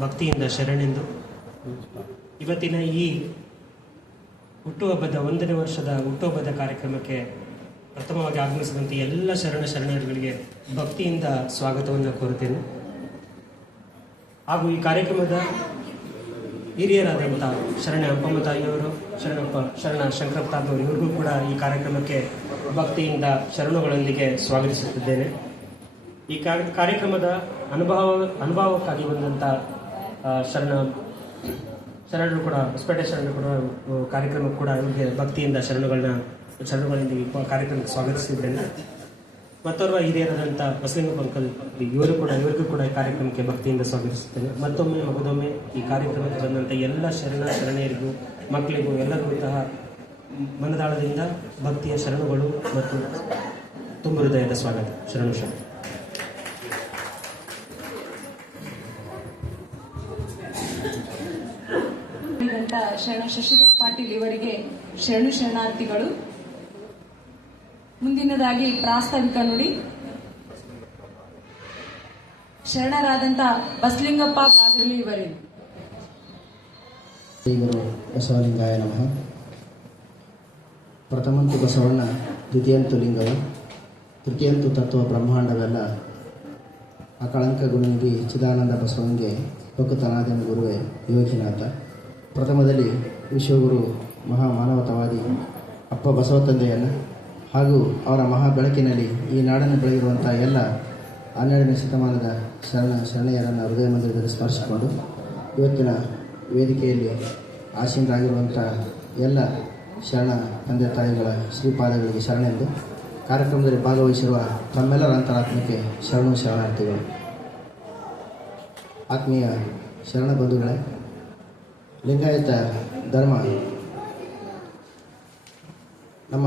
ಭಕ್ತಿಯಿಂದ ಶರಣೆಂದು ಇವತ್ತಿನ ಈ ಹುಟ್ಟುಹಬ್ಬದ 1ನೇ ವರ್ಷದ ಹುಟ್ಟುಹಬ್ಬದ ಕಾರ್ಯಕ್ರಮಕ್ಕೆ ಪ್ರಥಮವಾಗಿ ಆಗಮಿಸಿದಂಥ ಎಲ್ಲ ಶರಣರುಗಳಿಗೆ ಭಕ್ತಿಯಿಂದ ಸ್ವಾಗತವನ್ನು ಕೋರುತ್ತೇನೆ. ಹಾಗೂ ಈ ಕಾರ್ಯಕ್ರಮದ ಹಿರಿಯರಾದಂಥ ಶರಣ ಅಂಪಮ್ಮ ತಾಯಿಯವರು, ಶರಣ ಶಂಕರಪ್ಪ ತಾಯಿಯವರು, ಇವ್ರಿಗೂ ಕೂಡ ಈ ಕಾರ್ಯಕ್ರಮಕ್ಕೆ ಭಕ್ತಿಯಿಂದ ಶರಣುಗಳೊಂದಿಗೆ ಸ್ವಾಗತಿಸುತ್ತಿದ್ದೇನೆ. ಈ ಕಾರ್ಯಕ್ರಮದ ಅನುಭವಕ್ಕಾಗಿ ಬಂದಂಥ ಶರಣರು ಕೂಡ, ಹೊಸಪೇಟೆ ಶರಣರು ಕೂಡ ಕಾರ್ಯಕ್ರಮಕ್ಕೆ ಕೂಡ ಇವರಿಗೆ ಭಕ್ತಿಯಿಂದ ಶರಣುಗಳೊಂದಿಗೆ ಕಾರ್ಯಕ್ರಮಕ್ಕೆ ಸ್ವಾಗತಿಸಿದ್ದೇನೆ. ಮತ್ತೋರ್ವ ಹಿರಿಯರಾದಂಥ ಬಸಲಿಂಗಪ್ಪ ಅಂಕಲ್ ಇವರಿಗೂ ಕೂಡ ಈ ಕಾರ್ಯಕ್ರಮಕ್ಕೆ ಭಕ್ತಿಯಿಂದ ಸ್ವಾಗತಿಸುತ್ತೇನೆ. ಮಗದೊಮ್ಮೆ ಈ ಕಾರ್ಯಕ್ರಮಕ್ಕೆ ಬಂದಂಥ ಎಲ್ಲ ಶರಣೆಯರಿಗೂ, ಮಕ್ಕಳಿಗೂ ಎಲ್ಲರಿಗೂ ಸಹ ಮನದಾಳದಿಂದ ಭಕ್ತಿಯ ಶರಣುಗಳು ಮತ್ತು ತುಂಬ ಹೃದಯದ ಸ್ವಾಗತ. ಶರಣ ಶರಣ ಶಶಿಧರ್ ಪಾಟೀಲ್ ಇವರಿಗೆ ಶರಣಾರ್ಥಿಗಳು. ಮುಂದಿನದಾಗಿ ಪ್ರಾಸ್ತಾವಿಕ ನುಡಿ ಶರಣರಾದಂಥ ಬಸಲಿಂಗಪ್ಪ ಬಾದರ್ಲಿ ಇವರಿಗೆ. ಗುರು ಬಸವಲಿಂಗಾಯ ನಮಃ. ಪ್ರಥಮಂತು ಬಸವಣ್ಣ, ದ್ವಿತೀಯಂತು ಲಿಂಗವ, ತೃತೀಯಂತು ತತ್ವ ಬ್ರಹ್ಮಾಂಡವೆಲ್ಲ ಅಕಳಂಕ ಗುರುನಿಗೆ ಚಿದಾನಂದ ಬಸವನಿಗೆ ಭಕ್ತನಾದನ ಗುರುವೇ ಯೋಗಿನಾಥ. ಪ್ರಥಮದಲ್ಲಿ ವಿಶ್ವಗುರು ಮಹಾಮಾನವತಾವಾದಿ ಅಪ್ಪ ಬಸವ ತಂದೆಯನ್ನು ಹಾಗೂ ಅವರ ಮಹಾ ಬೆಳಕಿನಲ್ಲಿ ಈ ನಾಡನ್ನು ಬೆಳೆದಿರುವಂಥ ಎಲ್ಲ 12ನೇ ಶತಮಾನದ ಶರಣೆಯರನ್ನು ಹೃದಯ ಮಂದಿರದಲ್ಲಿ ಸ್ಮರಿಸಿಕೊಂಡು ಇವತ್ತಿನ ವೇದಿಕೆಯಲ್ಲಿ ಆಸೀನರಾಗಿರುವಂಥ ಎಲ್ಲ ಶರಣ ತಂದೆ ತಾಯಿಗಳ ಶ್ರೀಪಾದಗಳಿಗೆ ಶರಣೆಂದು ಕಾರ್ಯಕ್ರಮದಲ್ಲಿ ಭಾಗವಹಿಸಿರುವ ತಮ್ಮೆಲ್ಲರ ಅಂತರಾತ್ಮಕ್ಕೆ ಶರಣಾರ್ಥಿಗಳು. ಆತ್ಮೀಯ ಶರಣ ಬಂಧುಗಳೇ, ಲಿಂಗಾಯತ ಧರ್ಮ ನಮ್ಮ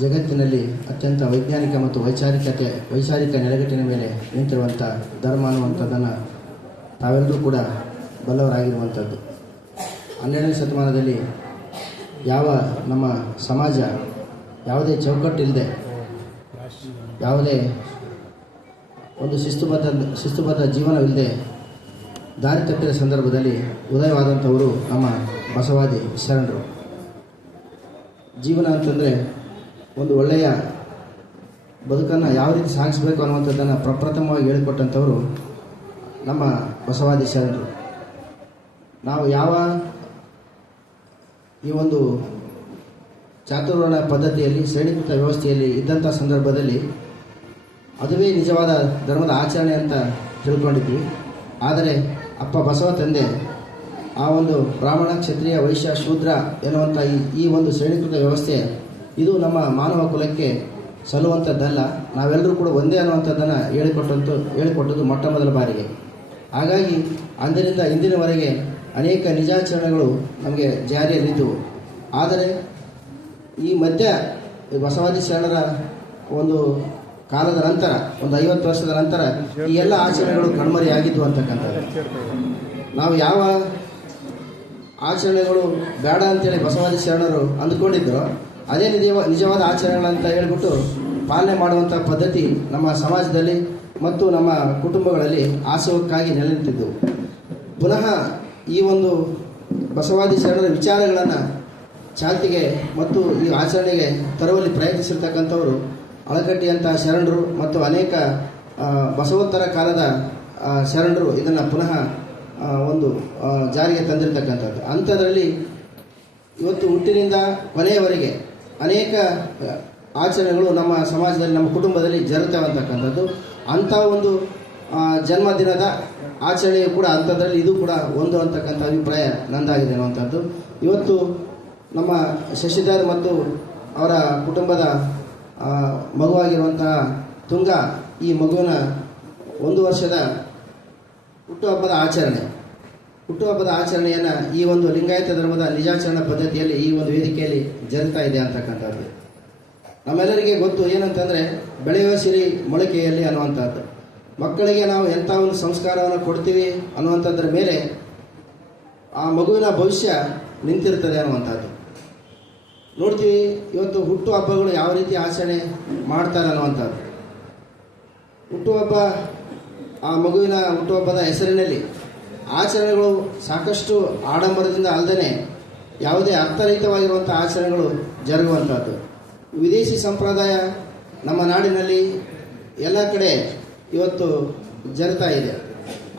ಜಗತ್ತಿನಲ್ಲಿ ಅತ್ಯಂತ ವೈಜ್ಞಾನಿಕ ಮತ್ತು ವೈಚಾರಿಕ ನೆಲೆಗಟ್ಟಿನ ಮೇಲೆ ನಿಂತಿರುವಂಥ ಧರ್ಮ ಅನ್ನುವಂಥದ್ದನ್ನು ತಾವೆಲ್ಲರೂ ಕೂಡ ಬಲ್ಲವರಾಗಿರುವಂಥದ್ದು. 12ನೇ ಶತಮಾನದಲ್ಲಿ ಯಾವ ನಮ್ಮ ಸಮಾಜ ಯಾವುದೇ ಚೌಕಟ್ಟಿಲ್ಲದೆ, ಯಾವುದೇ ಒಂದು ಶಿಸ್ತುಬದ್ಧ ಜೀವನವಿಲ್ಲದೆ ದಾರಿ ತಪ್ಪಿದ ಸಂದರ್ಭದಲ್ಲಿ ಉದಯವಾದಂಥವರು ನಮ್ಮ ಬಸವಾದಿ ಶರಣರು. ಜೀವನ ಅಂತಂದರೆ ಒಂದು ಒಳ್ಳೆಯ ಬದುಕನ್ನು ಯಾವ ರೀತಿ ಸಾಗಿಸಬೇಕು ಅನ್ನುವಂಥದ್ದನ್ನು ಪ್ರಪ್ರಥಮವಾಗಿ ಹೇಳಿಕೊಟ್ಟಂಥವರು ನಮ್ಮ ಬಸವಾದಿ ಶರಣರು. ನಾವು ಯಾವ ಈ ಒಂದು ಚಾತುರ್ವರ್ಣ ಪದ್ಧತಿಯಲ್ಲಿ, ಶ್ರೇಣೀಕೃತ ವ್ಯವಸ್ಥೆಯಲ್ಲಿ ಇದ್ದಂಥ ಸಂದರ್ಭದಲ್ಲಿ ಅದುವೇ ನಿಜವಾದ ಧರ್ಮದ ಆಚರಣೆ ಅಂತ ತಿಳ್ಕೊಂಡಿದ್ವಿ. ಆದರೆ ಅಪ್ಪ ಬಸವ ತಂದೆ ಆ ಒಂದು ಬ್ರಾಹ್ಮಣ, ಕ್ಷತ್ರಿಯ, ವೈಶ್ಯ, ಶೂದ್ರ ಎನ್ನುವಂಥ ಈ ಒಂದು ಶ್ರೇಣೀಕೃತ ವ್ಯವಸ್ಥೆ ಇದು ನಮ್ಮ ಮಾನವ ಕುಲಕ್ಕೆ ಸಲ್ಲುವಂಥದ್ದಲ್ಲ, ನಾವೆಲ್ಲರೂ ಕೂಡ ಒಂದೇ ಅನ್ನುವಂಥದ್ದನ್ನು ಹೇಳಿಕೊಟ್ಟದ್ದು ಮೊಟ್ಟ ಮೊದಲ ಬಾರಿಗೆ. ಹಾಗಾಗಿ ಅಂದಿನಿಂದ ಇಂದಿನವರೆಗೆ ಅನೇಕ ನಿಜಾಚರಣೆಗಳು ನಮಗೆ ಜಾರಿಯಲ್ಲಿದ್ದವು. ಆದರೆ ಈ ಮಧ್ಯ ಬಸವಾದಿ ಶರಣರ ಒಂದು ಕಾಲದ ನಂತರ, ಒಂದು 50 ವರ್ಷದ ನಂತರ ಈ ಎಲ್ಲ ಆಚರಣೆಗಳು ಕಣ್ಮರೆಯಾಗಿದ್ವು ಅಂತಕ್ಕಂಥದ್ದು. ನಾವು ಯಾವ ಆಚರಣೆಗಳು ಬೇಡ ಅಂತೇಳಿ ಬಸವಾದಿ ಶರಣರು ಅಂದುಕೊಂಡಿದ್ದರೋ ಅದೇ ನಿಜವಾದ ಆಚರಣೆಗಳಂತ ಹೇಳ್ಬಿಟ್ಟು ಪಾಲನೆ ಮಾಡುವಂಥ ಪದ್ಧತಿ ನಮ್ಮ ಸಮಾಜದಲ್ಲಿ ಮತ್ತು ನಮ್ಮ ಕುಟುಂಬಗಳಲ್ಲಿ ಆಸವಕ್ಕಾಗಿ ನೆಲೆ ನಿಂತಿದ್ದವು. ಪುನಃ ಈ ಒಂದು ಬಸವಾದಿ ಶರಣರ ವಿಚಾರಗಳನ್ನು ಚಾಲ್ತಿಗೆ ಮತ್ತು ಈ ಆಚರಣೆಗೆ ತರುವಲ್ಲಿ ಪ್ರಯತ್ನಿಸಿರ್ತಕ್ಕಂಥವರು ಅಳಕಟ್ಟಿಯಂಥ ಶರಣರು ಮತ್ತು ಅನೇಕ ಬಸವೋತ್ತರ ಕಾಲದ ಶರಣರು ಇದನ್ನು ಪುನಃ ಒಂದು ಜಾರಿಗೆ ತಂದಿರತಕ್ಕಂಥದ್ದು. ಅಂಥದ್ರಲ್ಲಿ ಇವತ್ತು ಹುಟ್ಟಿನಿಂದ ಕೊನೆಯವರೆಗೆ ಅನೇಕ ಆಚರಣೆಗಳು ನಮ್ಮ ಸಮಾಜದಲ್ಲಿ, ನಮ್ಮ ಕುಟುಂಬದಲ್ಲಿ ಜರುತ್ತವೆ ಅಂತಕ್ಕಂಥದ್ದು. ಅಂಥ ಒಂದು ಜನ್ಮದಿನದ ಆಚರಣೆಯು ಕೂಡ ಅಂಥದ್ರಲ್ಲಿ ಇದು ಕೂಡ ಒಂದು ಅಂತಕ್ಕಂಥ ಅಭಿಪ್ರಾಯ ನಂದಾಗಿದೆ ಅನ್ನುವಂಥದ್ದು. ಇವತ್ತು ನಮ್ಮ ಶಶಿಧರ್ ಮತ್ತು ಅವರ ಕುಟುಂಬದ ಮಗುವಾಗಿರುವಂತಹ ತುಂಗ, ಈ ಮಗುವಿನ 1 ವರ್ಷದ ಹುಟ್ಟುಹಬ್ಬದ ಆಚರಣೆಯನ್ನು ಈ ಒಂದು ಲಿಂಗಾಯತ ಧರ್ಮದ ನಿಜಾಚರಣಾ ಪದ್ಧತಿಯಲ್ಲಿ ಈ ಒಂದು ವೇದಿಕೆಯಲ್ಲಿ ಜರುಗ್ತಾ ಇದೆ ಅಂತಕ್ಕಂಥದ್ದು. ನಮ್ಮೆಲ್ಲರಿಗೆ ಗೊತ್ತು ಏನಂತಂದರೆ ಬೆಳೆಯುವ ಸಿರಿ ಮೊಳಕೆಯಲ್ಲಿ ಅನ್ನುವಂಥದ್ದು. ಮಕ್ಕಳಿಗೆ ನಾವು ಎಂಥ ಒಂದು ಸಂಸ್ಕಾರವನ್ನು ಕೊಡ್ತೀವಿ ಅನ್ನುವಂಥದ್ರ ಮೇಲೆ ಆ ಮಗುವಿನ ಭವಿಷ್ಯ ನಿಂತಿರ್ತದೆ ಅನ್ನುವಂಥದ್ದು. ನೋಡ್ತೀವಿ ಇವತ್ತು ಹುಟ್ಟು ಹಬ್ಬಗಳು ಯಾವ ರೀತಿ ಆಚರಣೆ ಮಾಡ್ತಾರೆ ಅನ್ನುವಂಥದ್ದು. ಹುಟ್ಟುಹಬ್ಬ, ಆ ಮಗುವಿನ ಹುಟ್ಟುಹಬ್ಬದ ಹೆಸರಿನಲ್ಲಿ ಆಚರಣೆಗಳು ಸಾಕಷ್ಟು ಆಡಂಬರದಿಂದ ಅಲ್ಲದೆ ಯಾವುದೇ ಅರ್ಥರಹಿತವಾಗಿರುವಂಥ ಆಚರಣೆಗಳು ಜರುಗುವಂಥದ್ದು. ವಿದೇಶಿ ಸಂಪ್ರದಾಯ ನಮ್ಮ ನಾಡಿನಲ್ಲಿ ಎಲ್ಲ ಕಡೆ ಇವತ್ತು ಜರುಗ್ತಾ ಇದೆ.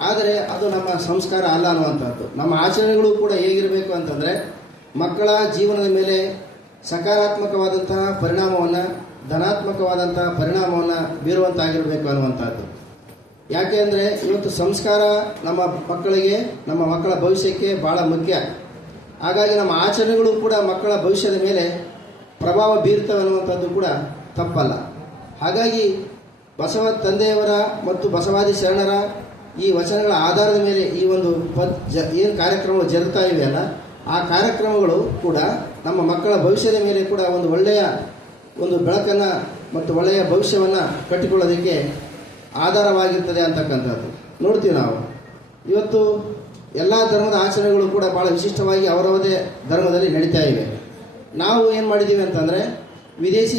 ಆದರೆ ಅದು ನಮ್ಮ ಸಂಸ್ಕಾರ ಅಲ್ಲ ಅನ್ನುವಂಥದ್ದು. ನಮ್ಮ ಆಚರಣೆಗಳು ಕೂಡ ಹೇಗಿರಬೇಕು ಅಂತಂದರೆ ಮಕ್ಕಳ ಜೀವನದ ಮೇಲೆ ಸಕಾರಾತ್ಮಕವಾದಂತಹ ಪರಿಣಾಮವನ್ನು, ಧನಾತ್ಮಕವಾದಂತಹ ಪರಿಣಾಮವನ್ನು ಬೀರುವಂತಾಗಿರಬೇಕು ಅನ್ನುವಂಥದ್ದು. ಯಾಕೆ ಅಂದರೆ ಇವತ್ತು ಸಂಸ್ಕಾರ ನಮ್ಮ ಮಕ್ಕಳಿಗೆ, ನಮ್ಮ ಮಕ್ಕಳ ಭವಿಷ್ಯಕ್ಕೆ ಭಾಳ ಮುಖ್ಯ. ಹಾಗಾಗಿ ನಮ್ಮ ಆಚರಣೆಗಳು ಕೂಡ ಮಕ್ಕಳ ಭವಿಷ್ಯದ ಮೇಲೆ ಪ್ರಭಾವ ಬೀರ್ತವೆ ಅನ್ನುವಂಥದ್ದು ಕೂಡ ತಪ್ಪಲ್ಲ. ಹಾಗಾಗಿ ಬಸವ ತಂದೆಯವರ ಮತ್ತು ಬಸವಾದಿ ಶರಣರ ಈ ವಚನಗಳ ಆಧಾರದ ಮೇಲೆ ಈ ಒಂದು ಏನು ಕಾರ್ಯಕ್ರಮಗಳು ಜರುಗ್ತಾ ಇವೆಯಲ್ಲ, ಆ ಕಾರ್ಯಕ್ರಮಗಳು ಕೂಡ ನಮ್ಮ ಮಕ್ಕಳ ಭವಿಷ್ಯದ ಮೇಲೆ ಕೂಡ ಒಂದು ಒಳ್ಳೆಯ ಒಂದು ಬೆಳಕನ್ನು ಮತ್ತು ಒಳ್ಳೆಯ ಭವಿಷ್ಯವನ್ನು ಕಟ್ಟಿಕೊಳ್ಳೋದಕ್ಕೆ ಆಧಾರವಾಗಿರ್ತದೆ ಅಂತಕ್ಕಂಥದ್ದು ನೋಡ್ತೀವಿ ನಾವು. ಇವತ್ತು ಎಲ್ಲ ಧರ್ಮದ ಆಚರಣೆಗಳು ಕೂಡ ಭಾಳ ವಿಶಿಷ್ಟವಾಗಿ ಅವರವರದೇ ಧರ್ಮದಲ್ಲಿ ನಡೀತಾ ಇವೆ. ನಾವು ಏನು ಮಾಡಿದ್ದೀವಿ ಅಂತಂದರೆ ವಿದೇಶಿ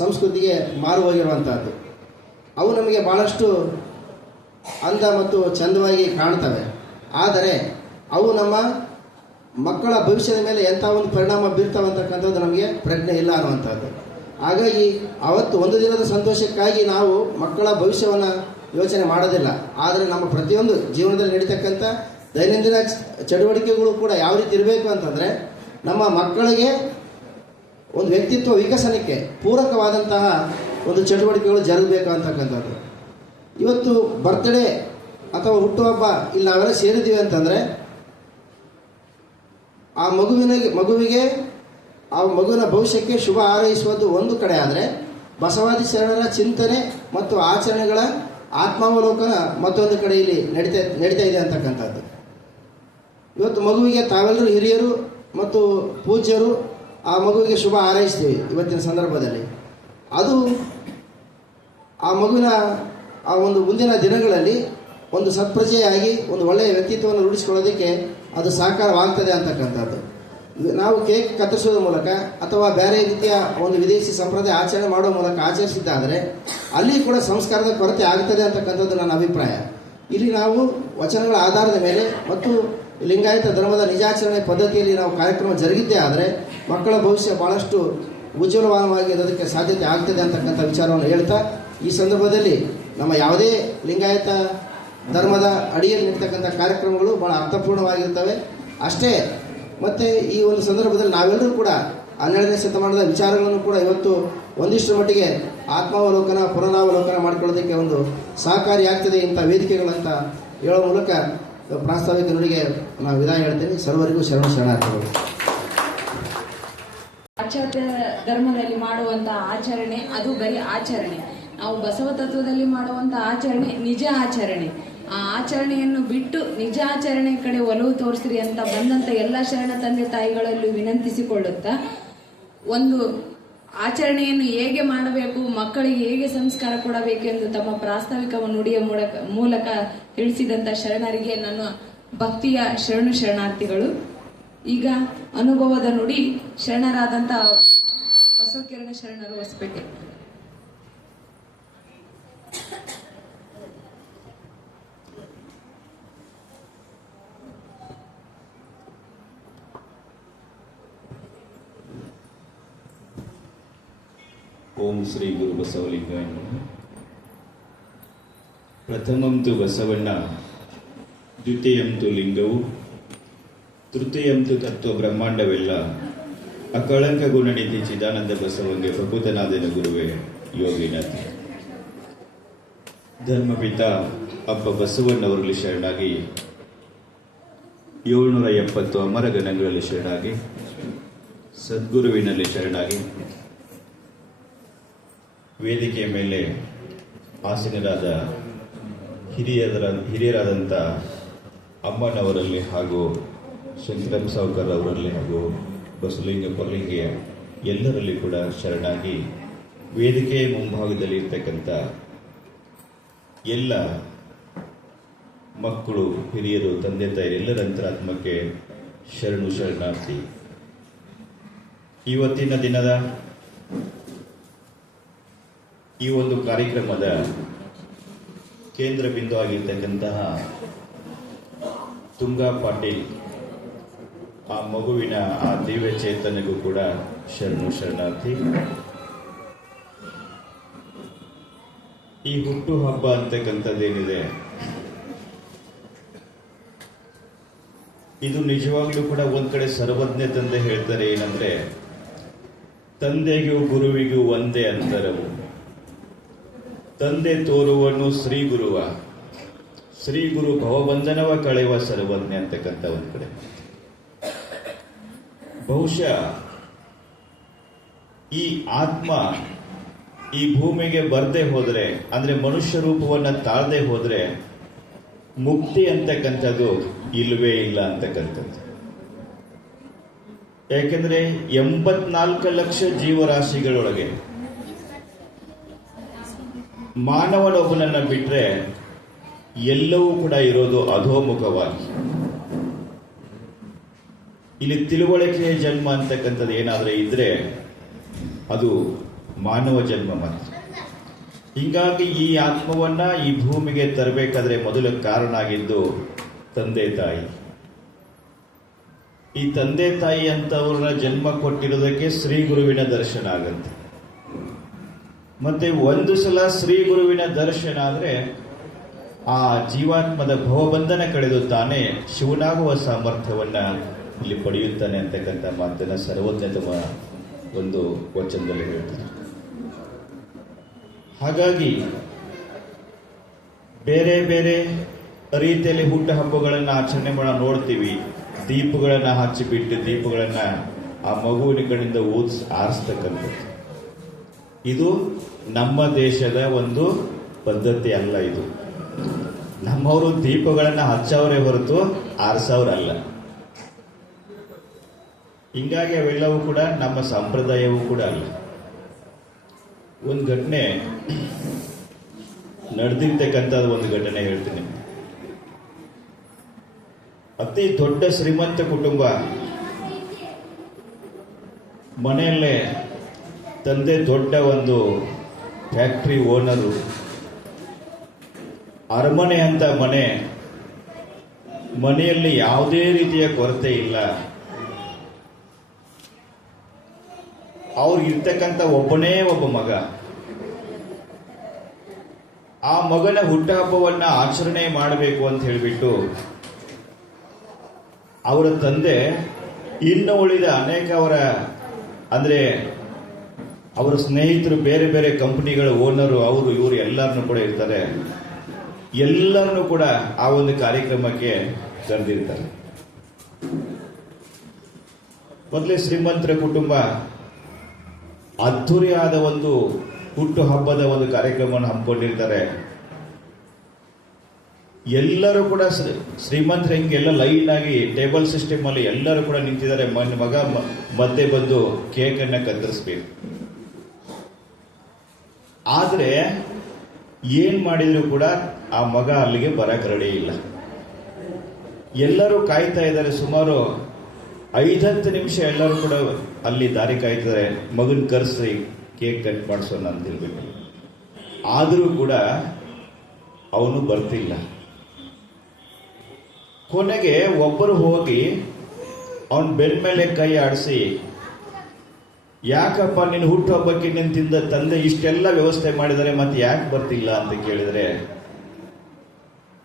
ಸಂಸ್ಕೃತಿಗೆ ಮಾರು ಹೋಗಿರುವಂಥದ್ದು. ಅವು ನಮಗೆ ಭಾಳಷ್ಟು ಅಂದ ಮತ್ತು ಚಂದವಾಗಿ ಕಾಣ್ತವೆ. ಆದರೆ ಅವು ನಮ್ಮ ಮಕ್ಕಳ ಭವಿಷ್ಯದ ಮೇಲೆ ಎಂಥ ಒಂದು ಪರಿಣಾಮ ಬೀರ್ತಾವೆ ಅಂತಕ್ಕಂಥದ್ದು ನಮಗೆ ಪ್ರಜ್ಞೆ ಇಲ್ಲ ಅನ್ನುವಂಥದ್ದು. ಹಾಗಾಗಿ ಅವತ್ತು ಒಂದು ದಿನದ ಸಂತೋಷಕ್ಕಾಗಿ ನಾವು ಮಕ್ಕಳ ಭವಿಷ್ಯವನ್ನು ಯೋಚನೆ ಮಾಡೋದಿಲ್ಲ. ಆದರೆ ನಮ್ಮ ಪ್ರತಿಯೊಂದು ಜೀವನದಲ್ಲಿ ನಡೀತಕ್ಕಂಥ ದೈನಂದಿನ ಚಟುವಟಿಕೆಗಳು ಕೂಡ ಯಾವ ರೀತಿ ಇರಬೇಕು ಅಂತಂದರೆ ನಮ್ಮ ಮಕ್ಕಳಿಗೆ ಒಂದು ವ್ಯಕ್ತಿತ್ವ ವಿಕಸನಕ್ಕೆ ಪೂರಕವಾದಂತಹ ಒಂದು ಚಟುವಟಿಕೆಗಳು ಜರುಗಬೇಕು ಅಂತಕ್ಕಂಥದ್ದು. ಇವತ್ತು ಬರ್ತ್ಡೇ ಅಥವಾ ಹುಟ್ಟುಹಬ್ಬ ಇಲ್ಲಿ ನಾವೆಲ್ಲ ಸೇರಿದ್ದೀವಿ ಅಂತಂದರೆ ಆ ಮಗುವಿಗೆ ಆ ಮಗುವಿನ ಭವಿಷ್ಯಕ್ಕೆ ಶುಭ ಹಾರೈಸುವುದು ಒಂದು ಕಡೆ ಆದರೆ ಬಸವಾದಿ ಶರಣರ ಚಿಂತನೆ ಮತ್ತು ಆಚರಣೆಗಳ ಆತ್ಮಾವಲೋಕನ ಮತ್ತೊಂದು ಕಡೆ ಇಲ್ಲಿ ನಡೀತಾ ಇದೆ ಅಂತಕ್ಕಂಥದ್ದು. ಇವತ್ತು ಮಗುವಿಗೆ ತಾವೆಲ್ಲರೂ ಹಿರಿಯರು ಮತ್ತು ಪೂಜ್ಯರು ಆ ಮಗುವಿಗೆ ಶುಭ ಹಾರೈಸ್ತೀವಿ ಇವತ್ತಿನ ಸಂದರ್ಭದಲ್ಲಿ. ಅದು ಆ ಮಗುವಿನ ಆ ಒಂದು ಮುಂದಿನ ದಿನಗಳಲ್ಲಿ ಒಂದು ಸತ್ಪ್ರಜೆಯಾಗಿ ಒಂದು ಒಳ್ಳೆಯ ವ್ಯಕ್ತಿತ್ವವನ್ನು ರೂಢಿಸಿಕೊಳ್ಳೋದಕ್ಕೆ ಅದು ಸಹಕಾರವಾಗ್ತದೆ ಅಂತಕ್ಕಂಥದ್ದು. ನಾವು ಕೇಕ್ ಕತ್ತರಿಸೋದ್ರ ಮೂಲಕ ಅಥವಾ ಬೇರೆ ರೀತಿಯ ಒಂದು ವಿದೇಶಿ ಸಂಪ್ರದಾಯ ಆಚರಣೆ ಮಾಡುವ ಮೂಲಕ ಆಚರಿಸಿದ್ದಾದರೆ ಅಲ್ಲಿ ಕೂಡ ಸಂಸ್ಕಾರದ ಕೊರತೆ ಆಗ್ತದೆ ಅಂತಕ್ಕಂಥದ್ದು ನನ್ನ ಅಭಿಪ್ರಾಯ. ಇಲ್ಲಿ ನಾವು ವಚನಗಳ ಆಧಾರದ ಮೇಲೆ ಮತ್ತು ಲಿಂಗಾಯತ ಧರ್ಮದ ನಿಜಾಚರಣೆ ಪದ್ಧತಿಯಲ್ಲಿ ನಾವು ಕಾರ್ಯಕ್ರಮ ಜರುಗಿದ್ದೇ ಆದರೆ ಮಕ್ಕಳ ಭವಿಷ್ಯ ಭಾಳಷ್ಟು ಉಜ್ವಲವಾಗಿ ಇರೋದಕ್ಕೆ ಸಾಧ್ಯತೆ ಆಗ್ತದೆ ಅಂತಕ್ಕಂಥ ವಿಚಾರವನ್ನು ಹೇಳ್ತಾ, ಈ ಸಂದರ್ಭದಲ್ಲಿ ನಮ್ಮ ಯಾವುದೇ ಲಿಂಗಾಯತ ಧರ್ಮದ ಅಡಿಯಲ್ಲಿ ನಡೀತಕ್ಕಂಥ ಕಾರ್ಯಕ್ರಮಗಳು ಭಾಳ ಅರ್ಥಪೂರ್ಣವಾಗಿರ್ತವೆ ಅಷ್ಟೇ. ಮತ್ತು ಈ ಒಂದು ಸಂದರ್ಭದಲ್ಲಿ ನಾವೆಲ್ಲರೂ ಕೂಡ 12ನೇ ಶತಮಾನದ ವಿಚಾರಗಳನ್ನು ಕೂಡ ಇವತ್ತು ಒಂದಿಷ್ಟರ ಮಟ್ಟಿಗೆ ಆತ್ಮಾವಲೋಕನ ಪುನರಾವಲೋಕನ ಮಾಡಿಕೊಳ್ಳೋದಕ್ಕೆ ಒಂದು ಸಹಕಾರಿಯಾಗ್ತದೆ ಇಂಥ ವೇದಿಕೆಗಳಂತ ಹೇಳೋ ಮೂಲಕ ಪ್ರಾಸ್ತಾವಿಕ ನುಡಿಗೆ ನಾವು ವಿದಾಯ ಹೇಳ್ತೇನೆ. ಸರ್ವರಿಗೂ ಶರಣಾರ್ಥಿಗಳು. ಪಾಶ್ಚಾತ್ಯ ಧರ್ಮದಲ್ಲಿ ಮಾಡುವಂತ ಆಚರಣೆ ಅದು ಬರೀ ಆಚರಣೆ. ನಾವು ಬಸವ ತತ್ವದಲ್ಲಿ ಮಾಡುವಂತ ಆಚರಣೆ ನಿಜ ಆಚರಣೆ. ಆ ಆಚರಣೆಯನ್ನು ಬಿಟ್ಟು ನಿಜ ಆಚರಣೆ ಕಡೆ ಒಲವು ತೋರಿಸ್ರಿ ಅಂತ ಬಂದಂತ ಎಲ್ಲ ಶರಣ ತಂದೆ ತಾಯಿಗಳಲ್ಲೂ ವಿನಂತಿಸಿಕೊಳ್ಳುತ್ತಾ, ಒಂದು ಆಚರಣೆಯನ್ನು ಹೇಗೆ ಮಾಡಬೇಕು, ಮಕ್ಕಳಿಗೆ ಹೇಗೆ ಸಂಸ್ಕಾರ ಕೊಡಬೇಕು ಎಂದು ತಮ್ಮ ಪ್ರಾಸ್ತಾವಿಕ ನುಡಿಯ ಮೂಲಕ ತಿಳಿಸಿದಂತ ಶರಣರಿಗೆ ನನ್ನ ಭಕ್ತಿಯ ಶರಣಾರ್ಥಿಗಳು. ಈಗ ಅನುಭವದ ನುಡಿ ಶರಣರಾದಂತ ಬಸವಕಿರಣ ಶರಣರು ಹೊಸಪೇಟೆ. ಓಂ ಶ್ರೀ ಗುರು ಬಸವಲಿಂಗಾಯ ನಮಃ. ಪ್ರಥಮಂ ತು ಬಸವಣ್ಣ, ದ್ವಿತೀಯಂ ತು ಲಿಂಗವು, ತೃತೀಯಂ ತು ತತ್ವ ಬ್ರಹ್ಮಾಂಡವೆಲ್ಲ ಅಕಳಂಕ ಗುಣನಿಧಿ ಚಿದಾನಂದ ಬಸವಂಗೆ ಪ್ರಭುತನಾದನ ಗುರುವೇ ಯೋಗಿನಾಥ. ಧರ್ಮಪಿತ ಅಪ್ಪ ಬಸವಣ್ಣವರಲ್ಲಿ ಶರಣಾಗಿ 770 ಅಮರಗಣಗಳಲ್ಲಿ ಶರಣಾಗಿ ಸದ್ಗುರುವಿನಲ್ಲಿ ಶರಣಾಗಿ ವೇದಿಕೆಯ ಮೇಲೆ ಆಸೀನರಾದ ಹಿರಿಯರಾದಂಥ ಅಮ್ಮನವರಲ್ಲಿ ಹಾಗೂ ಶಂಕರಂ ಸಾವ್ಕರ್ ಅವರಲ್ಲಿ ಹಾಗೂ ಬಸವಲಿಂಗ ಕೊರ್ಲಿಂಗೆಯ ಎಲ್ಲರಲ್ಲಿ ಕೂಡ ಶರಣಾಗಿ ವೇದಿಕೆಯ ಮುಂಭಾಗದಲ್ಲಿ ಇರ್ತಕ್ಕಂಥ ಎಲ್ಲ ಮಕ್ಕಳು, ಹಿರಿಯರು, ತಂದೆ ತಾಯಿ ಎಲ್ಲರ ಅಂತರಾತ್ಮಕ್ಕೆ ಶರಣಾರ್ಥಿ. ಇವತ್ತಿನ ದಿನದ ಈ ಒಂದು ಕಾರ್ಯಕ್ರಮದ ಕೇಂದ್ರ ಬಿಂದು ಆಗಿರ್ತಕ್ಕಂತಹ ತುಂಗಾ ಪಾಟೀಲ್ ಆ ಮಗುವಿನ ಆ ದಿವ್ಯ ಚೇತನಗೂ ಕೂಡ ಶರಣು ಶರಣಾರ್ಥಿ. ಈ ಹುಟ್ಟು ಹಬ್ಬ ಅಂತಕ್ಕಂಥದ್ದೇನಿದೆ, ಇದು ನಿಜವಾಗ್ಲೂ ಕೂಡ ಒಂದ್ ಕಡೆ ಸರ್ವಜ್ಞ ತಂದೆ ಹೇಳ್ತಾರೆ ಏನಂದ್ರೆ, ತಂದೆಗೂ ಗುರುವಿಗೂ ಒಂದೇ ಅಂತರವು, ತಂದೆ ತೋರುವನು ಶ್ರೀ ಗುರುವ, ಶ್ರೀ ಗುರು ಭವಬಂಧನವ ಕಳೆಯುವ ಸರ್ವಜ್ಞ ಅಂತಕ್ಕಂಥ ಒಂದ್ ಕಡೆ. ಬಹುಶಃ ಈ ಆತ್ಮ ಈ ಭೂಮಿಗೆ ಬರ್ದೇ ಹೋದ್ರೆ, ಅಂದ್ರೆ ಮನುಷ್ಯ ರೂಪವನ್ನ ತಾಳದೆ ಹೋದ್ರೆ ಮುಕ್ತಿ ಅಂತಕ್ಕಂಥದ್ದು ಇಲ್ಲವೇ ಇಲ್ಲ ಅಂತಕ್ಕಂಥದ್ದು. ಯಾಕೆಂದ್ರೆ 84 ಲಕ್ಷ ಜೀವರಾಶಿಗಳೊಳಗೆ ಮಾನವನೊಬ್ಬನನ್ನ ಬಿಟ್ರೆ ಎಲ್ಲವೂ ಕೂಡ ಇರೋದು ಅಧೋಮುಖವಾಗಿ. ಇಲ್ಲಿ ತಿಳುವಳಿಕೆಯ ಜನ್ಮ ಅಂತಕ್ಕಂಥದ್ದು ಏನಾದ್ರೆ ಇದ್ರೆ ಅದು ಮಾನವ ಜನ್ಮ ಮಾತ್ರ. ಹೀಗಾಗಿ ಈ ಆತ್ಮವನ್ನ ಈ ಭೂಮಿಗೆ ತರಬೇಕಾದ್ರೆ ಮೊದಲ ಕಾರಣ ಆಗಿದ್ದು ತಂದೆ ತಾಯಿ. ಈ ತಂದೆ ತಾಯಿ ಅಂತವ್ರನ್ನ ಜನ್ಮ ಕೊಟ್ಟಿರೋದಕ್ಕೆ ಶ್ರೀ ಗುರುವಿನ ದರ್ಶನ ಆಗತ್ತೆ. ಮತ್ತೆ ಒಂದು ಸಲ ಶ್ರೀ ಗುರುವಿನ ದರ್ಶನ ಆದ್ರೆ ಆ ಜೀವಾತ್ಮದ ಭವಬಂಧನ ಕಳೆದು ತಾನೇ ಶಿವನಾಗುವ ಸಾಮರ್ಥ್ಯವನ್ನ ಇಲ್ಲಿ ಪಡೆಯುತ್ತಾನೆ ಅಂತಕ್ಕಂಥ ಮಾತನ್ನ ಸರ್ವಜ್ಞತಮ ಒಂದು ವಚನದಲ್ಲಿ ಹೇಳ್ತಾರೆ. ಹಾಗಾಗಿ ಬೇರೆ ಬೇರೆ ರೀತಿಯಲ್ಲಿ ಹುಟ್ಟು ಹಬ್ಬಗಳನ್ನ ಆಚರಣೆ ನೋಡ್ತೀವಿ. ದೀಪಗಳನ್ನ ಹಚ್ಚಿಬಿಟ್ಟು ದೀಪಗಳನ್ನ ಆ ಮಗುವಿನ ಕಡೆಯಿಂದ ಆರಿಸ್ತಕ್ಕಂಥದ್ದು ಇದು ನಮ್ಮ ದೇಶದ ಒಂದು ಪದ್ಧತಿ ಅಲ್ಲ. ಇದು ನಮ್ಮವರು ದೀಪಗಳನ್ನ ಹಚ್ಚವರೇ ಹೊರತು ಆರಿಸೋರಲ್ಲ. ಹಿಂಗಾಗಿ ಅವೆಲ್ಲವೂ ಕೂಡ ನಮ್ಮ ಸಂಪ್ರದಾಯವೂ ಕೂಡ ಅಲ್ಲ. ಒಂದು ಘಟನೆ ನಡೆದಿರ್ತಕ್ಕಂಥದ್ದು ಒಂದು ಘಟನೆ ಹೇಳ್ತೀನಿ. ಅತಿ ದೊಡ್ಡ ಶ್ರೀಮಂತ ಕುಟುಂಬ, ಮನೆಯಲ್ಲೇ ತಂದೆ ದೊಡ್ಡ ಒಂದು ಫ್ಯಾಕ್ಟರಿ ಓನರು, ಅರಮನೆ ಅಂತ ಮನೆಯಲ್ಲಿ ಯಾವುದೇ ರೀತಿಯ ಕೊರತೆ ಇಲ್ಲ. ಅವ್ರಿಗಿರ್ತಕ್ಕಂಥ ಒಬ್ಬನೇ ಒಬ್ಬ ಮಗ. ಆ ಮಗನ ಹುಟ್ಟುಹಬ್ಬವನ್ನ ಆಚರಣೆ ಮಾಡಬೇಕು ಅಂತ ಹೇಳಿಬಿಟ್ಟು ಅವರ ತಂದೆ ಇನ್ನು ಉಳಿದ ಅನೇಕ ಅವರ ಸ್ನೇಹಿತರು, ಬೇರೆ ಬೇರೆ ಕಂಪನಿಗಳ ಓನರು, ಅವರು ಇವರು ಎಲ್ಲರನ್ನು ಕೂಡ ಇರ್ತಾರೆ. ಎಲ್ಲರನ್ನು ಕೂಡ ಆ ಒಂದು ಕಾರ್ಯಕ್ರಮಕ್ಕೆ ಕರೆದಿರ್ತಾರೆ. ಮೊದಲೇ ಶ್ರೀಮಂತರ ಕುಟುಂಬ ಅದ್ಧೂರಿಯಾದ ಒಂದು ಹುಟ್ಟು ಹಬ್ಬದ ಒಂದು ಕಾರ್ಯಕ್ರಮವನ್ನು ಹಮ್ಮಿಕೊಂಡಿರ್ತಾರೆ. ಎಲ್ಲರೂ ಕೂಡ ಶ್ರೀಮಂತರು ಹಿಂಗೆಲ್ಲ ಲೈನ್ ಆಗಿ ಟೇಬಲ್ ಸಿಸ್ಟಮ್ ಅಲ್ಲಿ ಎಲ್ಲರೂ ಕೂಡ ನಿಂತಿದ್ದಾರೆ. ಮಗ ಮಧ್ಯೆ ಬಂದು ಕೇಕ್ ಅನ್ನ ಕತ್ತರಿಸ್ಬೇಕು. ಆದ್ರೆ ಏನ್ ಮಾಡಿದ್ರು ಕೂಡ ಆ ಮಗ ಅಲ್ಲಿಗೆ ಬರಕ್ ರೆಡಿ ಇಲ್ಲ. ಎಲ್ಲರೂ ಕಾಯ್ತಾ ಇದ್ದಾರೆ. ಸುಮಾರು 5-10 ನಿಮಿಷ ಎಲ್ಲರೂ ಕೂಡ ಅಲ್ಲಿ ದಾರಿ ಕಾಯ್ತಾರೆ. ಮಗನ್ ಕರೆಸಿ ಕೇಕ್ ಕಟ್ ಮಾಡಿಸೋಣ ಅಂತ ಹೇಳ್ಬಿಟ್ಟು. ಆದರೂ ಕೂಡ ಅವನು ಬರ್ತಿಲ್ಲ. ಕೊನೆಗೆ ಒಬ್ಬರು ಹೋಗಿ ಅವನ ಬೆನ್ನ ಮೇಲೆ ಕೈ ಆಡಿಸಿ, ಯಾಕಪ್ಪ ನಿನ್ನ ಹುಟ್ಟು ಹಬ್ಬಕ್ಕೆ ನಿಂತಿದ್ದ ತಂದೆ ಇಷ್ಟೆಲ್ಲ ವ್ಯವಸ್ಥೆ ಮಾಡಿದರೆ ಮತ್ತೆ ಯಾಕೆ ಬರ್ತಿಲ್ಲ ಅಂತ ಕೇಳಿದರೆ,